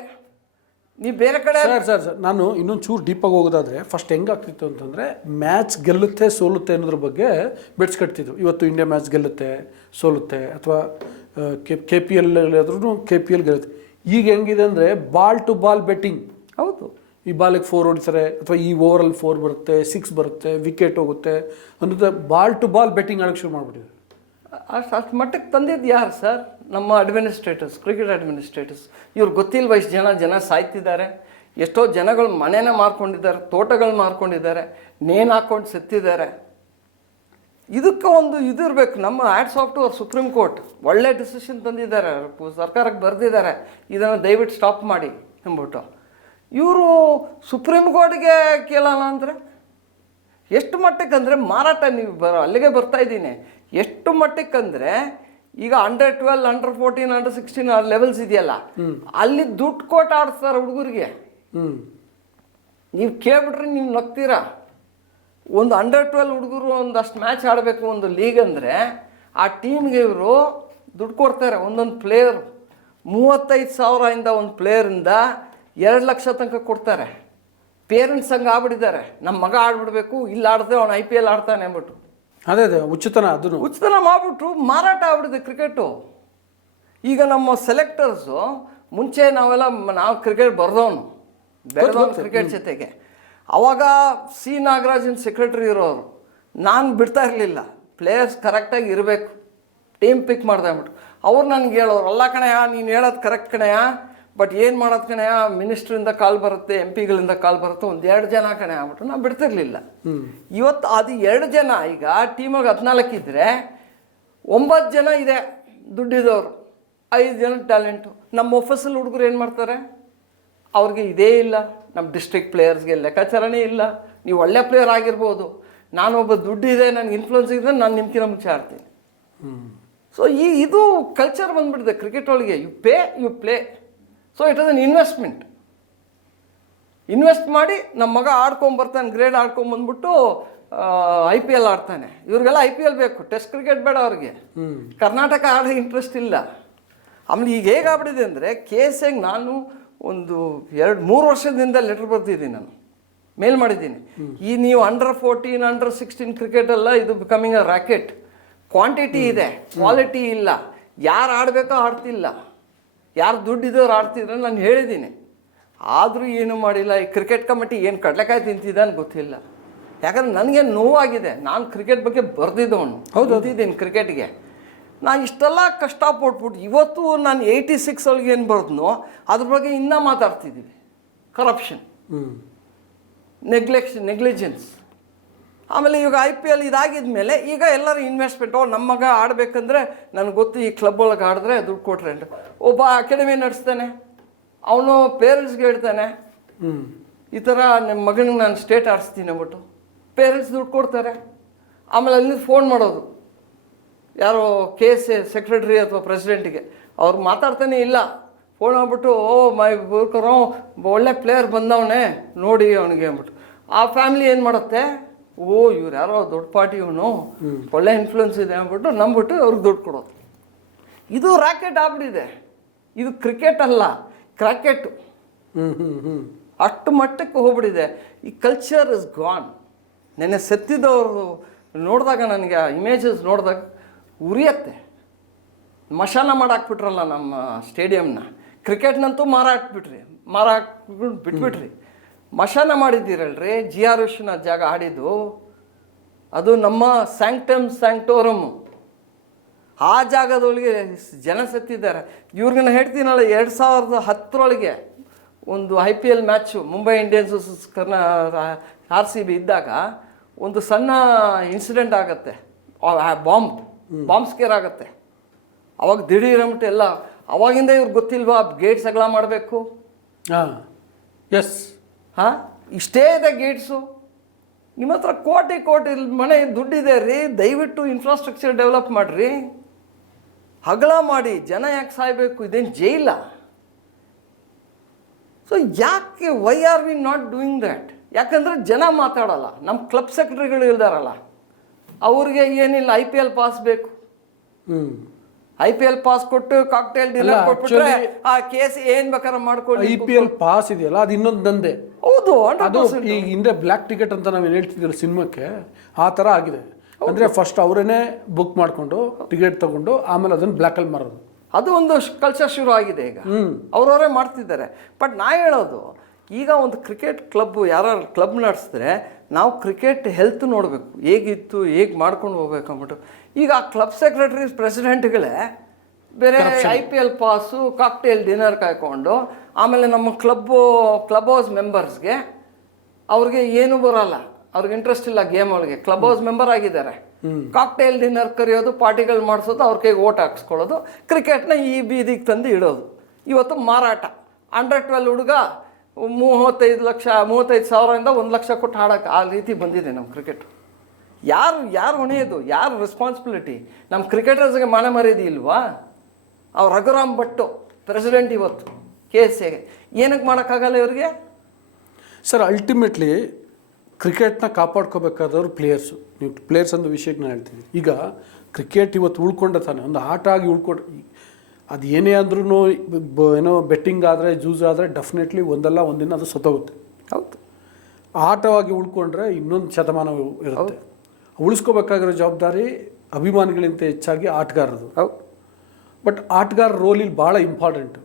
ನೀವು ಬೇರೆ ಕಡೆ ಸರ್ ಸರ್ ಸರ್ ನಾನು ಇನ್ನೊಂದು ಚೂರು ಡೀಪಾಗಿ ಹೋಗೋದಾದ್ರೆ ಫಸ್ಟ್ ಹೆಂಗಾಗ್ತಿತ್ತು ಅಂತಂದರೆ ಮ್ಯಾಚ್ ಗೆಲ್ಲುತ್ತೆ ಸೋಲುತ್ತೆ ಅನ್ನೋದ್ರ ಬಗ್ಗೆ ಬೆಟ್ಸ್ ಕಟ್ತಿದ್ರು. ಇವತ್ತು ಇಂಡಿಯಾ ಮ್ಯಾಚ್ ಗೆಲ್ಲುತ್ತೆ ಸೋಲುತ್ತೆ ಅಥವಾ ಕೆ ಕೆ ಪಿ ಎಲ್ ಆದ್ರೂ ಕೆ ಪಿ ಎಲ್ ಗೆಲ್ಲುತ್ತೆ. ಈಗ ಹೆಂಗಿದೆ ಅಂದರೆ ಬಾಲ್ ಟು ಬಾಲ್ ಬೆಟ್ಟಿಂಗ್ ಹೌದು. ಈ ಬಾಲಿಗೆ ಫೋರ್ ಹೊಡಿತಾರೆ, ಅಥವಾ ಈ ಓವರಲ್ಲಿ ಫೋರ್ ಬರುತ್ತೆ ಸಿಕ್ಸ್ ಬರುತ್ತೆ ವಿಕೆಟ್ ಹೋಗುತ್ತೆ, ಅನ್ನೋದು ಬಾಲ್ ಟು ಬಾಲ್ ಬೆಟ್ಟಿಂಗ್ ಆಡೋಕ್ಕೆ ಶುರು ಮಾಡಿಬಿಟ್ಟಿದೆ. ಅಷ್ಟು ಅಷ್ಟು ಮಟ್ಟಕ್ಕೆ ತಂದಿದ್ದು ಯಾರು ಸರ್? ನಮ್ಮ ಅಡ್ಮಿನಿಸ್ಟ್ರೇಟರ್ಸ್ ಕ್ರಿಕೆಟ್ ಅಡ್ಮಿನಿಸ್ಟ್ರೇಟರ್ಸ್ ಇವ್ರು ಗೊತ್ತಿಲ್ವ ವಯಸ್ಸು ಜನ ಜನ ಸಾಯ್ತಿದ್ದಾರೆ. ಎಷ್ಟೋ ಜನಗಳು ಮನೇನ ಮಾರ್ಕೊಂಡಿದ್ದಾರೆ, ತೋಟಗಳು ಮಾರ್ಕೊಂಡಿದ್ದಾರೆ, ನೇಣು ಹಾಕ್ಕೊಂಡು ಸತ್ತಿದ್ದಾರೆ. ಇದಕ್ಕೆ ಒಂದು ಇದಿರಬೇಕು ನಮ್ಮ hats off to Supreme Court ಒಳ್ಳೆ ಡಿಸಿಷನ್ ತಂದಿದ್ದಾರೆ. ಸರ್ಕಾರಕ್ಕೆ ಬರೆದಿದ್ದಾರೆ. ಇದನ್ನು ದಯವಿಟ್ಟು ಸ್ಟಾಪ್ ಮಾಡಿ ಅಂದ್ಬಿಟ್ಟು ಇವರು ಸುಪ್ರೀಂ ಕೋರ್ಟ್ಗೆ ಕೇಳೋಣ ಅಂದರೆ ಎಷ್ಟು ಮಟ್ಟಕ್ಕಂದರೆ ಮಾರಾಟ ನೀವು ಬರೋ ಅಲ್ಲಿಗೆ ಬರ್ತಾ ಇದ್ದೀನಿ. ಎಷ್ಟು ಮಟ್ಟಕ್ಕಂದರೆ ಈಗ under twelve under fourteen under sixteen ಆ ಲೆವೆಲ್ಸ್ ಇದೆಯಲ್ಲ ಅಲ್ಲಿ ದುಡ್ಡು ಕೊಟ್ಟು ಆಡಿಸ್ತಾರೆ ಹುಡುಗರಿಗೆ. ನೀವು ಕೇಳ್ಬಿಟ್ರೆ ನೀವು ನಗ್ತೀರಾ? ಒಂದು ಅಂಡರ್ ಟ್ವೆಲ್ ಹುಡುಗರು ಒಂದಷ್ಟು ಮ್ಯಾಚ್ ಆಡಬೇಕು ಒಂದು ಲೀಗ್ ಅಂದರೆ ಆ ಟೀಮ್ಗೆ ಇವರು ದುಡ್ಡು ಕೊಡ್ತಾರೆ. ಒಂದೊಂದು ಪ್ಲೇಯರ್ ಮೂವತ್ತೈದು ಸಾವಿರದಿಂದ ಒಂದು ಪ್ಲೇಯರಿಂದ ಎರಡು ಲಕ್ಷ ತನಕ ಕೊಡ್ತಾರೆ. ಪೇರೆಂಟ್ಸ್ ಹಂಗೆ ಆಗ್ಬಿಟ್ಟಿದ್ದಾರೆ. ನಮ್ಮ ಮಗ ಆಡ್ಬಿಡ್ಬೇಕು ಇಲ್ಲಿ ಆಡ್ದೆ ಅವ್ನು ಐ ಪಿ ಎಲ್ ಆಡ್ತಾನೆ ಅಂದ್ಬಿಟ್ಟು. ಅದೇ ಅದೇ ಉಚಿತನ ಅದನ್ನು ಉಚಿತನ ಮಾಡ್ಬಿಟ್ರು ಮಾರಾಟ ಆಗ್ಬಿಟ್ಟಿದೆ ಕ್ರಿಕೆಟು ಈಗ ನಮ್ಮ ಸೆಲೆಕ್ಟರ್ಸು ಮುಂಚೆ ನಾವೆಲ್ಲ ನಾವು ಕ್ರಿಕೆಟ್ ಬರ್ದವನು. ಬೆಳೆದವನು ಕ್ರಿಕೆಟ್ ಜೊತೆಗೆ. ಅವಾಗ ಸಿ ನಾಗರಾಜನ್ ಸೆಕ್ರೆಟರಿ ಇರೋರು. ನಾನು ಬಿಡ್ತಾ ಇರಲಿಲ್ಲ. ಪ್ಲೇಯರ್ಸ್ ಕರೆಕ್ಟಾಗಿ ಇರಬೇಕು. ಟೀಮ್ ಪಿಕ್ ಮಾಡ್ದೆ ಅಂದ್ಬಿಟ್ಟು. ಅವ್ರು ನನಗೆ ಹೇಳೋರು ಅಲ್ಲ ಕಣಯ್ಯ ನೀನು ಹೇಳೋದು ಕರೆಕ್ಟ್ ಕಣಯ್ಯ. ಬಟ್ ಏನು ಮಾಡೋದು ಕಣಯ್ಯ ಮಿನಿಸ್ಟ್ರಿಂದ ಕಾಲ್ ಬರುತ್ತೆ ಎಂ ಪಿಗಳಿಂದ ಕಾಲ್ ಬರುತ್ತೆ ಒಂದು ಎರಡು ಜನ ಕಣೆ ಆಗ್ಬಿಟ್ಟು ನಾವು ಬಿಡ್ತಿರ್ಲಿಲ್ಲ. ಇವತ್ತು ಅದು ಎರಡು ಜನ ಈಗ ಟೀಮಾಗ ಹದಿನಾಲ್ಕು ಇದ್ದರೆ ಒಂಬತ್ತು ಜನ ಇದೆ ದುಡ್ಡಿದವರು ಐದು ಜನ ಟ್ಯಾಲೆಂಟು ನಮ್ಮ ಆಫೀಸಲ್ಲಿ ಹುಡುಗರು ಏನು ಮಾಡ್ತಾರೆ? ಅವ್ರಿಗೆ ಇದೇ ಇಲ್ಲ ನಮ್ಮ ಡಿಸ್ಟ್ರಿಕ್ಟ್ ಪ್ಲೇಯರ್ಸ್ಗೆ ಲೆಕ್ಕಾಚಾರನೇ ಇಲ್ಲ. ನೀವು ಒಳ್ಳೆ ಪ್ಲೇಯರ್ ಆಗಿರ್ಬೋದು. ನಾನೊಬ್ಬ ದುಡ್ಡಿದೆ ನನಗೆ ಇನ್ಫ್ಲುಯೆನ್ಸ್ ಇದ್ದರೆ ನಾನು ನಿಮ್ಮ ಮುಂಚೆ ಆಡ್ತೀನಿ. ಸೊ ಈ ಇದು ಕಲ್ಚರ್ ಬಂದ್ಬಿಟ್ಟಿದೆ ಕ್ರಿಕೆಟ್ ಒಳಗೆ. You pay you play so it is an investment invest ಮಾಡಿ ನಮ್ಮ ಮಗ ಆಡ್ಕೊಂಬರ್ತಾನೆ ಗ್ರೇಡ್ ಆಡ್ಕೊಂಬಂದ್ಬಿಟ್ಟು ಐ ಪಿ ಎಲ್ ಆಡ್ತಾನೆ. ಇವ್ರಿಗೆಲ್ಲ ಐ ಪಿ ಎಲ್ ಬೇಕು. ಟೆಸ್ಟ್ ಕ್ರಿಕೆಟ್ ಬೇಡ ಅವ್ರಿಗೆ. ಕರ್ನಾಟಕ ಆಡೋ ಇಂಟ್ರೆಸ್ಟ್ ಇಲ್ಲ. ಆಮೇಲೆ ಈಗ ಹೇಗಾಗ್ಬಿಟ್ಟಿದೆ ಅಂದರೆ ಕೇಸಿಗೆ ನಾನು ಒಂದು ಎರಡು ಮೂರು ವರ್ಷದಿಂದ ಲೆಟ್ರ್ ಬರ್ತಿದ್ದೀನಿ ನಾನು. ಮೇಲ್ ಮಾಡಿದ್ದೀನಿ. ಈ ನೀವು under fourteen under sixteen cricket ಎಲ್ಲ ಇದು ಬಿಕಮಿಂಗ್ ಅ ರ್ಯಾಕೆಟ್ ಕ್ವಾಂಟಿಟಿ ಇದೆ. ಕ್ವಾಲಿಟಿ ಇಲ್ಲ. ಯಾರು ಆಡಬೇಕೋ ಆಡ್ತಿಲ್ಲ. ಯಾರು ದುಡ್ಡಿದ್ದವ್ರು ಆಡ್ತಿದ್ರೆ ನಾನು ಹೇಳಿದ್ದೀನಿ. ಆದರೂ ಏನು ಮಾಡಿಲ್ಲ ಈ ಕ್ರಿಕೆಟ್ ಕಮಿಟಿ ಏನು ಕಡಲೆಕಾಯಿ ತಿಂತಿದ್ದ ಅಂತ ಗೊತ್ತಿಲ್ಲ. ಯಾಕಂದ್ರೆ ನನಗೆ ನೋವಾಗಿದೆ. ನಾನು ಕ್ರಿಕೆಟ್ ಬಗ್ಗೆ ಬರೆದಿದ್ದವನು. ಹೌದು ಓದಿದ್ದೀನಿ ಕ್ರಿಕೆಟ್ಗೆ ನಾನು ಇಷ್ಟೆಲ್ಲ ಕಷ್ಟಪಟ್ಬಿಟ್ಟು ಇವತ್ತು ನಾನು ಏಯ್ಟಿ ಸಿಕ್ಸ್ ಒಳಗೆ ಏನು ಬರೆದ್ನೋ ಅದ್ರ ಬಗ್ಗೆ ಇನ್ನೂ ಮಾತಾಡ್ತಿದ್ದೀವಿ ಕರಪ್ಷನ್ ನೆಗ್ಲೆಕ್ಷನ್ ನೆಗ್ಲಿಜೆನ್ಸ್ ಆಮೇಲೆ ಇವಾಗ ಐ ಪಿ ಎಲ್ ಇದಾಗಿದ ಮೇಲೆ ಈಗ ಎಲ್ಲರೂ ಇನ್ವೆಸ್ಟ್ಮೆಂಟ್ ಓ ನಮ್ಮ ಮಗ ಆಡಬೇಕಂದ್ರೆ ನನಗೆ ಗೊತ್ತು ಈ ಕ್ಲಬ್ ಒಳಗೆ ಆಡಿದ್ರೆ ದುಡ್ಡು ಕೊಟ್ರೆ ಒಬ್ಬ ಅಕಾಡೆಮಿ ನಡೆಸ್ತಾನೆ ಅವನು ಪೇರೆಂಟ್ಸ್ಗೆ ಹೇಳ್ತಾನೆ ಹ್ಞೂ ಈ ಥರ ನಿಮ್ಮ ಮಗನಿಗೆ ನಾನು ಸ್ಟೇಟ್ ಆಡಿಸ್ತೀನಿ ಅಂದ್ಬಿಟ್ಟು. ಪೇರೆಂಟ್ಸ್ ದುಡ್ಡು ಕೊಡ್ತಾರೆ. ಆಮೇಲೆ ಅಲ್ಲಿ ಫೋನ್ ಮಾಡೋದು. ಯಾರೋ ಕೆ ಎಸ್ ಎ ಸೆಕ್ರೆಟ್ರಿ ಅಥವಾ ಪ್ರೆಸಿಡೆಂಟಿಗೆ ಅವ್ರು ಮಾತಾಡ್ತಾನೆ ಇಲ್ಲ. ಫೋನ್ ಮಾಡಿಬಿಟ್ಟು ಓ ಮೈ ಬೋರ್ಕರೋ ಒಳ್ಳೆ ಪ್ಲೇಯರ್ ಬಂದವನೇ ನೋಡಿ ಅವನಿಗೆ ಅಂದ್ಬಿಟ್ಟು. ಆ ಫ್ಯಾಮಿಲಿ ಏನು ಮಾಡುತ್ತೆ? ಓ ಇವ್ರು ಯಾರೋ ದೊಡ್ಡ ಪಾರ್ಟಿ ಇವನು. ಒಳ್ಳೆ ಇನ್ಫ್ಲುಯೆನ್ಸ್ ಇದೆ ಅಂದ್ಬಿಟ್ಟು ನಂಬಿಟ್ಟು ಅವ್ರಿಗೆ ದುಡ್ಡು ಕೊಡೋದು. ಇದು ರಾಕೆಟ್ ಆಗ್ಬಿಟ್ಟಿದೆ. ಇದು ಕ್ರಿಕೆಟ್ ಅಲ್ಲ ಕ್ರಾಕೆಟ್ ಅಷ್ಟು ಮಟ್ಟಕ್ಕೆ ಹೋಗ್ಬಿಟ್ಟಿದೆ. ಈ ಕಲ್ಚರ್ ಇಸ್ ಗಾನ್ ನೆನ್ನೆ ಸತ್ತಿದ್ದವರು ನೋಡಿದಾಗ ನನಗೆ ಆ ಇಮೇಜಸ್ ನೋಡಿದಾಗ ಉರಿಯತ್ತೆ. ಮಶಾನ ಮಾಡಾಕ್ಬಿಟ್ರಲ್ಲ ನಮ್ಮ ಸ್ಟೇಡಿಯಂನ ಕ್ರಿಕೆಟ್ನಂತೂ ಮಾರಾಟ್ಬಿಟ್ರಿ ಹಾಕ್ಬಿಟ್ರಿ ಮಾರ ಹಾಕ್ಬಿಟ್ಟು ಬಿಟ್ಬಿಟ್ರಿ. ಮಶಾನ ಮಾಡಿದ್ದೀರಲ್ರಿ? ಜಿ ಆರ್ ವಿಶ್ವನ ಜಾಗ ಆಡಿದ್ದು. ಅದು ನಮ್ಮ ಸ್ಯಾಂಕ್ಟಮ್ ಸ್ಯಾಂಕ್ಟೋರಮ್ ಆ ಜಾಗದೊಳಗೆ ಜನ ಸತ್ತಿದ್ದಾರೆ. ಇವ್ರಿಗನ್ನ ಹೇಳ್ತೀನಲ್ಲ ಎರಡು ಸಾವಿರದ ಹತ್ತರೊಳಗೆ ಒಂದು I P L match Mumbai Indians versus ಕರ್ನಾ R C B ಇದ್ದಾಗ ಒಂದು ಸಣ್ಣ ಇನ್ಸಿಡೆಂಟ್ ಆಗುತ್ತೆ. ಬಾಂಬ್ ಬಾಂಬ್ ಸ್ಕೇರ್ ಆಗುತ್ತೆ. ಅವಾಗ ದಿಢೀರಂಬಿಟ್ಟು ಎಲ್ಲ ಅವಾಗಿಂದ ಇವ್ರಿಗೆ ಗೊತ್ತಿಲ್ವಾ ಗೇಟ್ಸ್ ಅಗಲ ಮಾಡಬೇಕು? ಹಾಂ. ಎಸ್ ಹಾಂ? ಇಷ್ಟೇ ಇದೆ ಗೇಟ್ಸು. ನಿಮ್ಮ ಹತ್ರ ಕೋಟಿ ಕೋಟಿ ಮನೆ ದುಡ್ಡಿದೆ ರೀ. ದಯವಿಟ್ಟು ಇನ್ಫ್ರಾಸ್ಟ್ರಕ್ಚರ್ ಡೆವಲಪ್ ಮಾಡಿರಿ. ಹಗಲ ಮಾಡಿ ಜನ ಯಾಕೆ ಸಾಯಬೇಕು? ಇದೇನು ಜೈಲ? ಸೊ ಯಾಕೆ why are we not doing that ಯಾಕಂದರೆ ಜನ ಮಾತಾಡಲ್ಲ. ನಮ್ಮ ಕ್ಲಬ್ ಸೆಕ್ರೆಟರಿಗಳು ಇಲ್ದಾರಲ್ಲ ಅವ್ರಿಗೆ ಏನಿಲ್ಲ ಐ ಪಿ ಎಲ್ ಪಾಸ್ ಬೇಕು. ಹ್ಞೂ ಐ ಪಿ ಎಲ್ ಪಾಸ್ ಕೊಟ್ಟು ಕಾಕ್ಟೇಲ್ ಡಿನ್ನರ್ ಅಲ್ಲ, ಕೊಟ್ಬಿಟ್ರೆ ಆ ಕೇಸ್ ಏನ್ ಬೇಕಾದ್ರೆ ಮಾಡ್ಕೊಳ್ಳಿ. ಐ ಪಿ ಎಲ್ ಪಾಸ್ ಇದೆಯಲ್ಲ ಅದು ಇನ್ನೊಂದು ದಂಧೆ. ಹೌದು ಅದು 100%. ಈಗ ಹಿಂದೆ ಬ್ಲ್ಯಾಕ್ ಟಿಕೆಟ್ ಅಂತ ನಾವು ಏನು ಹೇಳ್ತಿದ್ದೀವಿ ಸಿನಿಮಾಕ್ಕೆ ಆ ಥರ ಆಗಿದೆ. ಅಂದರೆ ಫಸ್ಟ್ ಅವರೇನೆ ಬುಕ್ ಮಾಡಿಕೊಂಡು ಟಿಕೆಟ್ ತಗೊಂಡು ಆಮೇಲೆ ಅದನ್ನು ಬ್ಲ್ಯಾಕಲ್ಲಿ ಮಾರೋದು. ಅದು ಒಂದು ಕಲ್ಚರ್ ಶುರು ಆಗಿದೆ ಈಗ. ಅವ್ರವರೇ ಮಾಡ್ತಿದ್ದಾರೆ. ಬಟ್ ನಾ ಹೇಳೋದು ಈಗ ಒಂದು ಕ್ರಿಕೆಟ್ ಕ್ಲಬ್ ಯಾರು ಕ್ಲಬ್ ನಡೆಸಿದ್ರೆ ನಾವು ಕ್ರಿಕೆಟ್ ಹೆಲ್ತ್ ನೋಡಬೇಕು. ಹೇಗಿತ್ತು ಹೇಗೆ ಮಾಡ್ಕೊಂಡು ಹೋಗ್ಬೇಕು ಅಂದ್ಬಿಟ್ಟು. ಈಗ ಆ ಕ್ಲಬ್ ಸೆಕ್ರೆಟರಿ ಪ್ರೆಸಿಡೆಂಟ್ಗಳೇ ಬೇರೆ I P L pass cocktail dinner ಕಾಯ್ಕೊಂಡು ಆಮೇಲೆ ನಮ್ಮ ಕ್ಲಬ್ಬು ಕ್ಲಬ್ ಹೌಸ್ ಮೆಂಬರ್ಸ್ಗೆ ಅವ್ರಿಗೆ ಏನು ಬರೋಲ್ಲ. ಅವ್ರಿಗೆ ಇಂಟ್ರೆಸ್ಟ್ ಇಲ್ಲ ಗೇಮ್ ಒಳಗೆ ಕ್ಲಬ್ ಹೌಸ್ ಮೆಂಬರ್ ಆಗಿದ್ದಾರೆ. ಕಾಕ್ಟೇಲ್ ಡಿನ್ನರ್ ಕರೆಯೋದು ಪಾರ್ಟಿಗಳು ಮಾಡಿಸೋದು ಅವ್ರ ಕೈಗೆ ಓಟ್ ಹಾಕ್ಸ್ಕೊಳ್ಳೋದು ಕ್ರಿಕೆಟ್ನ ಈ ಬೀದಿಗೆ ತಂದು ಇಡೋದು. ಇವತ್ತು ಮಾರಾಟ. ಅಂಡರ್ ಟ್ವೆಲ್ ಹುಡುಗ ಮೂವತ್ತೈದು ಲಕ್ಷ, ಮೂವತ್ತೈದು ಸಾವಿರದಿಂದ ಒಂದು ಲಕ್ಷ ಕೊಟ್ಟು ಆಡೋಕೆ ಆ ರೀತಿ ಬಂದಿದೆ ನಮ್ಮ ಕ್ರಿಕೆಟ್ ಯಾರು ಯಾರು ಹೊಣೆಯೋದು? ಯಾರು ರೆಸ್ಪಾನ್ಸಿಬಿಲಿಟಿ ನಮ್ಮ ಕ್ರಿಕೆಟರ್ಸ್ಗೆ ಮಾನ ಮರ್ಯಾದೆ ಇಲ್ವಾ? ಅವ್ರು ರಘುರಾಮ್ ಭಟ್ಟು ಪ್ರೆಸಿಡೆಂಟ್ ಇವತ್ತು ಕೆ ಎಸ್ ಎಗೆ ಏನಕ್ಕೆ ಮಾಡೋಕ್ಕಾಗಲ್ಲ ಇವ್ರಿಗೆ? ಸರ್ ಅಲ್ಟಿಮೇಟ್ಲಿ ಕ್ರಿಕೆಟ್ನ ಕಾಪಾಡ್ಕೋಬೇಕಾದವ್ರು ಪ್ಲೇಯರ್ಸು ನೀವು ಪ್ಲೇಯರ್ಸ್ ಅನ್ನೋ ವಿಷಯಕ್ಕೆ ನಾನು ಹೇಳ್ತೀನಿ. ಈಗ ಕ್ರಿಕೆಟ್ ಇವತ್ತು ಉಳ್ಕೊಂಡ ತಾನೆ. ಒಂದು ಆಟ ಆಗಿ ಉಳ್ಕೊಂಡು ಅದು ಏನೇ ಆದ್ರೂ ಏನೋ ಬೆಟ್ಟಿಂಗ್ ಆದರೆ ಜೂಸ್ ಆದರೆ ಡೆಫಿನೆಟ್ಲಿ ಒಂದಲ್ಲ ಒಂದಿನ ಅದು ಸತ್ತೋಗುತ್ತೆ. ಹೌದು. ಆಟವಾಗಿ ಉಳ್ಕೊಂಡ್ರೆ ಇನ್ನೊಂದು ಶತಮಾನ ಇರುತ್ತೆ. ಉಳಿಸ್ಕೋಬೇಕಾಗಿರೋ ಜವಾಬ್ದಾರಿ ಅಭಿಮಾನಿಗಳಿಂತ ಹೆಚ್ಚಾಗಿ ಆಟಗಾರರದು. ಹೌದು. ಬಟ್ ಆಟಗಾರ ರೋಲ್ ಇಲ್ಲಿ ಭಾಳ ಇಂಪಾರ್ಟೆಂಟ್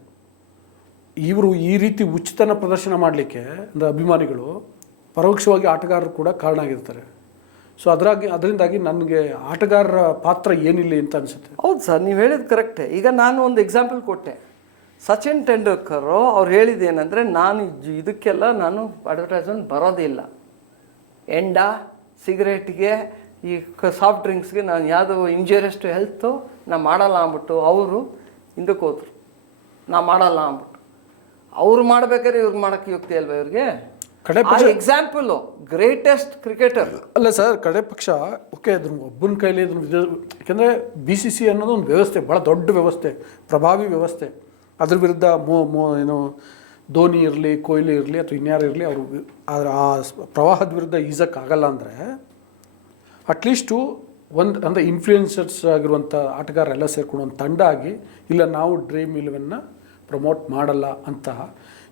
ಇವರು ಈ ರೀತಿ ಉಚಿತನ ಪ್ರದರ್ಶನ ಮಾಡಲಿಕ್ಕೆ ಅಂದರೆ ಅಭಿಮಾನಿಗಳು ಪರೋಕ್ಷವಾಗಿ ಆಟಗಾರರು ಕೂಡ ಕಾರಣ ಆಗಿರ್ತಾರೆ. ಸೊ ಅದರಾಗಿ, ಅದರಿಂದಾಗಿ ನನಗೆ ಆಟಗಾರರ ಪಾತ್ರ ಏನಿಲ್ಲ ಅಂತ ಅನಿಸುತ್ತೆ. ಹೌದು ಸರ್, ನೀವು ಹೇಳಿದ ಕರೆಕ್ಟೇ ಈಗ ನಾನು ಒಂದು ಎಕ್ಸಾಂಪಲ್ ಕೊಟ್ಟೆ. ಸಚಿನ್ ತೆಂಡೂಲ್ಕರು ಅವ್ರು ಹೇಳಿದ್ದೇನೆಂದರೆ ನಾನು ಇದ್- ಇದಕ್ಕೆಲ್ಲ ನಾನು ಅಡ್ವರ್ಟೈಸ್ಮೆಂಟ್ ಬರೋದಿಲ್ಲ. ಎಂಡ, ಸಿಗರೇಟ್ಗೆ, ಈ ಸಾಫ್ಟ್ ಡ್ರಿಂಕ್ಸ್ಗೆ ನಾನು ಯಾವುದೋ ಇಂಜೂರಿಯಸ್ ಟು ಹೆಲ್ತು ನಾನು ಮಾಡಲ್ಲ ಅಂದ್ಬಿಟ್ಟು ಅವರು ಹಿಂದಕ್ಕೆ ಹೋದ್ರು. ನಾ ಮಾಡಲ್ಲ ಅಂದ್ಬಿಟ್ಟು. ಅವ್ರು ಮಾಡ್ಬೇಕಾದ್ರೆ ಇವ್ರು ಮಾಡೋಕ್ಕೆ ಯುಕ್ತಿ ಅಲ್ವಾ ಇವ್ರಿಗೆ? ಕಡೆ ಆ ಎಕ್ಸಾಂಪಲು ಗ್ರೇಟೆಸ್ಟ್ ಕ್ರಿಕೆಟರ್ ಅಲ್ಲ ಸರ್ ಕಡೆ ಪಕ್ಷ ಓಕೆ ಅದ್ರ ಒಬ್ಬನ ಕೈಲಿ ಅದ್ರ ಯಾಕೆಂದರೆ ಬಿ ಸಿ ಸಿ ಅನ್ನೋದು ಒಂದು ವ್ಯವಸ್ಥೆ ಭಾಳ ದೊಡ್ಡ ವ್ಯವಸ್ಥೆ ಪ್ರಭಾವಿ ವ್ಯವಸ್ಥೆ. ಅದ್ರ ವಿರುದ್ಧ ಮೋ ಮೋ ಏನು ಧೋನಿ ಇರಲಿ ಕೊಹ್ಲಿ ಇರಲಿ ಅಥವಾ ಇನ್ಯಾರು ಇರಲಿ ಅವರು ಅದರ ಆ ಪ್ರವಾಹದ ವಿರುದ್ಧ ಈಜಕ್ಕಾಗಲ್ಲ ಅಂದರೆ ಅಟ್ಲೀಸ್ಟು ಒಂದು ಅಂದರೆ ಇನ್ಫ್ಲೂಯೆನ್ಸರ್ಸ್ ಆಗಿರುವಂಥ ಆಟಗಾರರೆಲ್ಲ ಸೇರ್ಕೊಂಡು ಒಂದು ತಂಡ ಆಗಿ ಇಲ್ಲ ನಾವು ಡ್ರೀಮ್ ಇಲೆವೆನ್ನ ಪ್ರಮೋಟ್ ಮಾಡಲ್ಲ ಅಂತ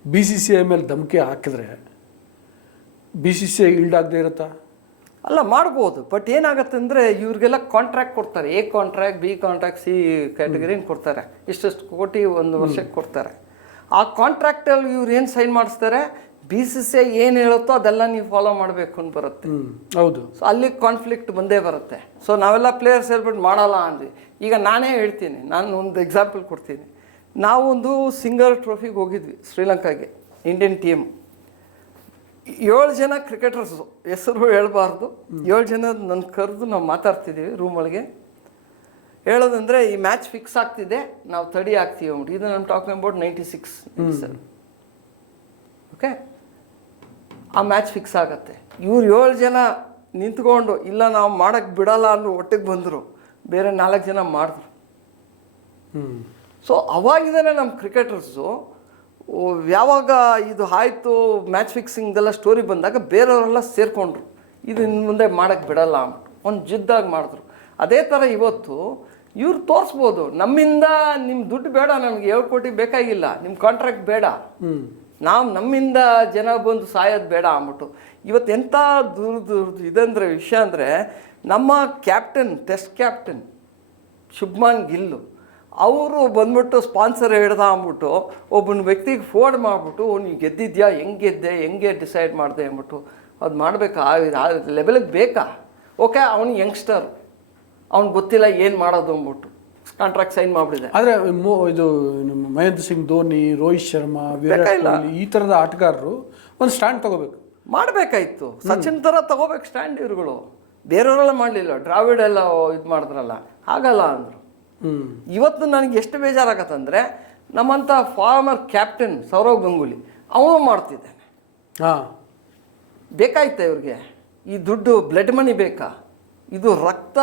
ಬಿ ಸಿ ಸಿ ಐ ಮೇಲೆ ಧಮಕಿ ಹಾಕಿದ್ರೆ ಬಿ ಸಿ ಸಿ ಐ ಆಗದೆ ಇರುತ್ತಾ? ಅಲ್ಲ ಮಾಡ್ಬೋದು. ಬಟ್ ಏನಾಗುತ್ತೆ ಅಂದರೆ ಇವ್ರಿಗೆಲ್ಲ ಕಾಂಟ್ರಾಕ್ಟ್ ಕೊಡ್ತಾರೆ. A contract B contract C ಕ್ಯಾಟಗರಿನ ಕೊಡ್ತಾರೆ. ಇಷ್ಟಿಷ್ಟು ಕೋಟಿ ಒಂದು ವರ್ಷಕ್ಕೆ ಕೊಡ್ತಾರೆ. ಆ ಕಾಂಟ್ರಾಕ್ಟಲ್ಲಿ ಇವ್ರು ಏನು ಸೈನ್ ಮಾಡಿಸ್ತಾರೆ? ಬಿ ಸಿ ಸಿ ಐ ಏನು ಹೇಳುತ್ತೋ ಅದೆಲ್ಲ ನೀವು ಫಾಲೋ ಮಾಡಬೇಕು ಅಂತ ಬರುತ್ತೆ. ಹೌದು. ಸೊ ಅಲ್ಲಿ ಕಾನ್ಫ್ಲಿಕ್ಟ್ ಬಂದೇ ಬರುತ್ತೆ. ಸೊ ನಾವೆಲ್ಲ ಪ್ಲೇಯರ್ಸ್ ಹೇಳ್ಬಿಟ್ಟು ಮಾಡಲ್ಲ ಅಂದ್ವಿ. ಈಗ ನಾನೇ ಹೇಳ್ತೀನಿ ನಾನು ಒಂದು ಎಕ್ಸಾಂಪಲ್ ಕೊಡ್ತೀನಿ. ನಾವೊಂದು ಸಿಂಗರ್ ಟ್ರೋಫಿಗೆ ಹೋಗಿದ್ವಿ ಶ್ರೀಲಂಕಾಗೆ ಇಂಡಿಯನ್ ಟೀಮ್ ಏಳು ಜನ ಕ್ರಿಕೆಟರ್ಸು ಹೆಸರು ಹೇಳಬಾರ್ದು. ಏಳು ಜನ ನನ್ನ ಕರೆದು ನಾವು ಮಾತಾಡ್ತಿದ್ದೀವಿ ರೂಮೊಳಗೆ ಹೇಳೋದಂದರೆ ಹೇಳೋದಂದ್ರೆ ಈ ಮ್ಯಾಚ್ ಫಿಕ್ಸ್ ಆಗ್ತಿದೆ ನಾವು ತಡಿ ಆಗ್ತೀವಿ ಅಂದ್ಬಿಟ್ಟು. ಇದು ನಮ್ಮ talk about ninety six okay ಆ ಮ್ಯಾಚ್ ಫಿಕ್ಸ್ ಆಗತ್ತೆ. ಇವ್ರು ಏಳು ಜನ ನಿಂತ್ಕೊಂಡು ಇಲ್ಲ ನಾವು ಮಾಡೋಕ್ಕೆ ಬಿಡಲ್ಲ ಅನ್ನೋ ಒಟ್ಟಿಗೆ ಬಂದರು. ಬೇರೆ ನಾಲ್ಕು ಜನ ಮಾಡಿದ್ರು. ಹ್ಞೂ ಸೊ ಅವಾಗಿಂದನೇ ನಮ್ಮ ಕ್ರಿಕೆಟರ್ಸು ಯಾವಾಗ ಇದು ಆಯಿತು ಮ್ಯಾಚ್ ಫಿಕ್ಸಿಂಗ್ದೆಲ್ಲ ಸ್ಟೋರಿ ಬಂದಾಗ ಬೇರೆಯವರೆಲ್ಲ ಸೇರಿಕೊಂಡ್ರು. ಇದು ಇನ್ನು ಮುಂದೆ ಮಾಡೋಕ್ಕೆ ಬಿಡಲ್ಲ ಅಂದ್ಬಿಟ್ಟು. ಒಂದು ಜಿದ್ದಾಗಿ ಮಾಡಿದ್ರು. ಅದೇ ಥರ ಇವತ್ತು ಇವ್ರು ತೋರಿಸ್ಬೋದು. ನಮ್ಮಿಂದ ನಿಮ್ಮ ದುಡ್ಡು ಬೇಡ ನಮಗೆ ಏಳು ಕೋಟಿ ಬೇಕಾಗಿಲ್ಲ. ನಿಮ್ಮ ಕಾಂಟ್ರಾಕ್ಟ್ ಬೇಡ. ನಾವು ನಮ್ಮಿಂದ ಜನ ಬಂದು ಸಾಯೋದು ಬೇಡ ಅಂದ್ಬಿಟ್ಟು. ಇವತ್ತು ಎಂಥ ದೂರ ದೂರದ ಇದಂದರೆ ವಿಷಯ ಅಂದರೆ ನಮ್ಮ captain test captain Shubman Gill. ಅವರು ಬಂದ್ಬಿಟ್ಟು ಸ್ಪಾನ್ಸರ್ ಹಿಡ್ದ ಅಂದ್ಬಿಟ್ಟು ಒಬ್ಬನ ವ್ಯಕ್ತಿಗೆ ಫೋನ್ ಮಾಡಿಬಿಟ್ಟು ನೀನು ಗೆದ್ದಿದ್ಯಾ? ಹೆಂಗೆ ಗೆದ್ದೆ? ಹೆಂಗೆ ಡಿಸೈಡ್ ಮಾಡಿದೆ? ಅಂದ್ಬಿಟ್ಟು ಅದು ಮಾಡಬೇಕಾ? ಆ ಲೆವೆಲಿಗೆ ಬೇಕಾ? ಓಕೆ ಅವನು ಯಂಗ್ಸ್ಟರ್ ಅವ್ನು ಗೊತ್ತಿಲ್ಲ ಏನು ಮಾಡೋದು? ಅಂದ್ಬಿಟ್ಟು ಕಾಂಟ್ರಾಕ್ಟ್ ಸೈನ್ ಮಾಡಿಬಿಟ್ಟಿದೆ. ಆದರೆ ಇದು ನಮ್ಮ ಮಹೇಂದ್ರ ಸಿಂಗ್ ಧೋನಿ ರೋಹಿತ್ ಶರ್ಮಾ ವಿರಾಟ್. ಕೊಹ್ಲಿ ಈ ಥರದ ಆಟಗಾರರು ಒಂದು ಸ್ಟ್ಯಾಂಡ್ ತಗೋಬೇಕು. ಮಾಡಬೇಕಾಯ್ತು. ಸಚಿನ್ ಥರ ತಗೋಬೇಕು ಸ್ಟ್ಯಾಂಡ್ ಇವ್ರುಗಳು. ಬೇರೆಯವರೆಲ್ಲ ಮಾಡಲಿಲ್ಲ. ಡ್ರಾವಿಡ್ ಎಲ್ಲ ಇದು ಮಾಡಿದ್ರಲ್ಲ. ಆಗಲ್ಲ ಅಂದರು. ಇವತ್ತು ನನಗೆ ಎಷ್ಟು ಬೇಜಾರಾಗತ್ತಂದರೆ ನಮ್ಮಂಥ ಫಾರ್ಮರ್ ಕ್ಯಾಪ್ಟನ್ ಸೌರವ್ ಗಂಗೂಲಿ ಅವನು ಮಾಡ್ತಿದ್ದಾನೆ. ಹಾಂ. ಬೇಕಾಯ್ತಾ ಇವ್ರಿಗೆ? ಈ ದುಡ್ಡು ಬ್ಲಡ್ ಮನಿ ಬೇಕಾ? ಇದು ರಕ್ತ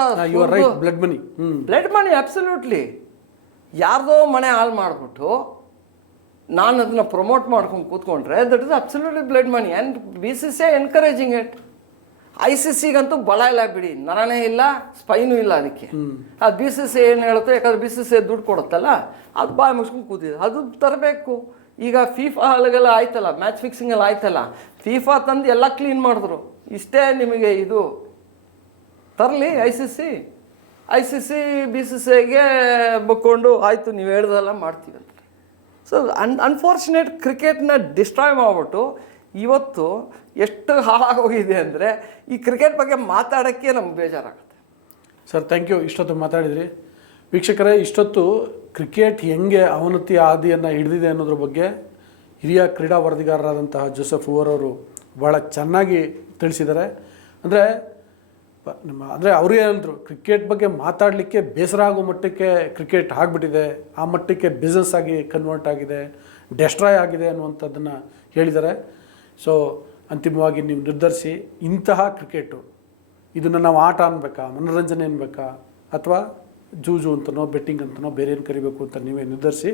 blood money blood money absolutely ಯಾರ್ದೋ ಮನೆ ಹಾಳು ಮಾಡಿಬಿಟ್ಟು ನಾನು ಅದನ್ನ ಪ್ರಮೋಟ್ ಮಾಡ್ಕೊಂಡು ಕೂತ್ಕೊಂಡ್ರೆ that is absolutely blood money and B C C encouraging it I C ಸಿಗಂತೂ ಬಲ ಇಲ್ಲ ಬಿಡಿ. ನರನೇ ಇಲ್ಲ, ಸ್ಪೈನೂ ಇಲ್ಲ ಅದಕ್ಕೆ. ಅದು ಬಿ ಸಿ ಸಿ ಏನು ಹೇಳುತ್ತೆ? ಯಾಕಂದ್ರೆ ಬಿ ಸಿ ಸಿ ದುಡ್ಡು ಕೊಡುತ್ತಲ್ಲ, ಅದು ಬಾಯ್ ಮುಗಿಸ್ಕೊಂಡು ಕೂತಿದೆ. ಅದು ತರಬೇಕು. ಈಗ ಫೀಫಾ ಅಲ್ಲಿಗೆಲ್ಲ ಆಯ್ತಲ್ಲ, ಮ್ಯಾಚ್ ಫಿಕ್ಸಿಂಗ್ ಎಲ್ಲ ಆಯ್ತಲ್ಲ, ಫೀಫಾ ತಂದು ಎಲ್ಲ ಕ್ಲೀನ್ ಮಾಡಿದ್ರು. ಇಷ್ಟೇ ನಿಮಗೆ ಇದು. ತರಲಿ I C C. I C C, B C ಸಿಗೆ ಬಕ್ಕೊಂಡು ಆಯಿತು, ನೀವು ಹೇಳ್ದೆಲ್ಲ ಮಾಡ್ತೀವಿ ಅಂತ. ಸೊ ಅನ್ ಅನ್ಫಾರ್ಚುನೇಟ್ ಕ್ರಿಕೆಟ್ನ ಡಿಸ್ಟ್ರಾಯ್ ಮಾಡಿಬಿಟ್ಟು ಇವತ್ತು ಎಷ್ಟು ಹಾಳಾಗೋಗಿದೆ ಅಂದರೆ ಈ ಕ್ರಿಕೆಟ್ ಬಗ್ಗೆ ಮಾತಾಡೋಕ್ಕೆ ನಮ್ಗೆ ಬೇಜಾರಾಗುತ್ತೆ. ಸರ್ ಥ್ಯಾಂಕ್ ಯು ಇಷ್ಟೊತ್ತು ಮಾತಾಡಿದ್ರಿ. ವೀಕ್ಷಕರೇ, ಇಷ್ಟೊತ್ತು ಕ್ರಿಕೆಟ್ ಹೆಂಗೆ ಅವನತಿ ಆದಿಯನ್ನು ಹಿಡಿದಿದೆ ಅನ್ನೋದ್ರ ಬಗ್ಗೆ ಹಿರಿಯ ಕ್ರೀಡಾ ವರದಿಗಾರರಾದಂತಹ ಜೋಸೆಫ್ ಅವರು ಭಾಳ ಚೆನ್ನಾಗಿ ತಿಳಿಸಿದ್ದಾರೆ. ಅಂದರೆ ನಮ್ಮ, ಅಂದರೆ ಅವರು ಏನಂದರು ಕ್ರಿಕೆಟ್ ಬಗ್ಗೆ ಮಾತಾಡಲಿಕ್ಕೆ ಬೇಸರ ಆಗೋ ಮಟ್ಟಕ್ಕೆ ಕ್ರಿಕೆಟ್ ಆಗಿಬಿಟ್ಟಿದೆ. ಆ ಮಟ್ಟಕ್ಕೆ ಬಿಸ್ನೆಸ್ ಆಗಿ ಕನ್ವರ್ಟ್ ಆಗಿದೆ. ಡೆಸ್ಟ್ರಾಯ್ ಆಗಿದೆ ಅನ್ನುವಂಥದ್ದನ್ನು ಹೇಳಿದ್ದಾರೆ. ಸೊ ಅಂತಿಮವಾಗಿ ನೀವು ನಿರ್ಧರಿಸಿ ಇಂತಹ ಕ್ರಿಕೆಟು. ಇದನ್ನು ನಾವು ಆಟ ಅನ್ಬೇಕಾ, ಮನೋರಂಜನೆ ಅನ್ಬೇಕಾ, ಅಥವಾ ಜೂಜು ಅಂತನೋ, ಬೆಟ್ಟಿಂಗ್ ಅಂತನೋ, ಬೇರೆ ಏನು ಕರಿಬೇಕು ಅಂತ ನೀವೇ ನಿರ್ಧರಿಸಿ.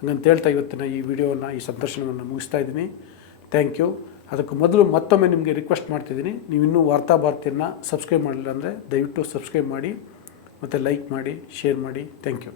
ಹಂಗಂತ ಹೇಳ್ತಾ ಇವತ್ತಿನ ಈ ವಿಡಿಯೋನ, ಈ ಸಂದರ್ಶನವನ್ನು ಮುಗಿಸ್ತಾ ಇದ್ದೀನಿ. ಥ್ಯಾಂಕ್ ಯು ಅದಕ್ಕೆ ಮೊದಲು ಮತ್ತೊಮ್ಮೆ ನಿಮಗೆ ರಿಕ್ವೆಸ್ಟ್ ಮಾಡ್ತಿದ್ದೀನಿ. ನೀವು ಇನ್ನೂ ವಾರ್ತಾ ಭಾರತಿಯನ್ನು ಸಬ್ಸ್ಕ್ರೈಬ್ ಮಾಡಿಲ್ಲ ಅಂದರೆ ದಯವಿಟ್ಟು ಸಬ್ಸ್ಕ್ರೈಬ್ ಮಾಡಿ, ಮತ್ತು ಲೈಕ್ ಮಾಡಿ ಶೇರ್ ಮಾಡಿ. Thank you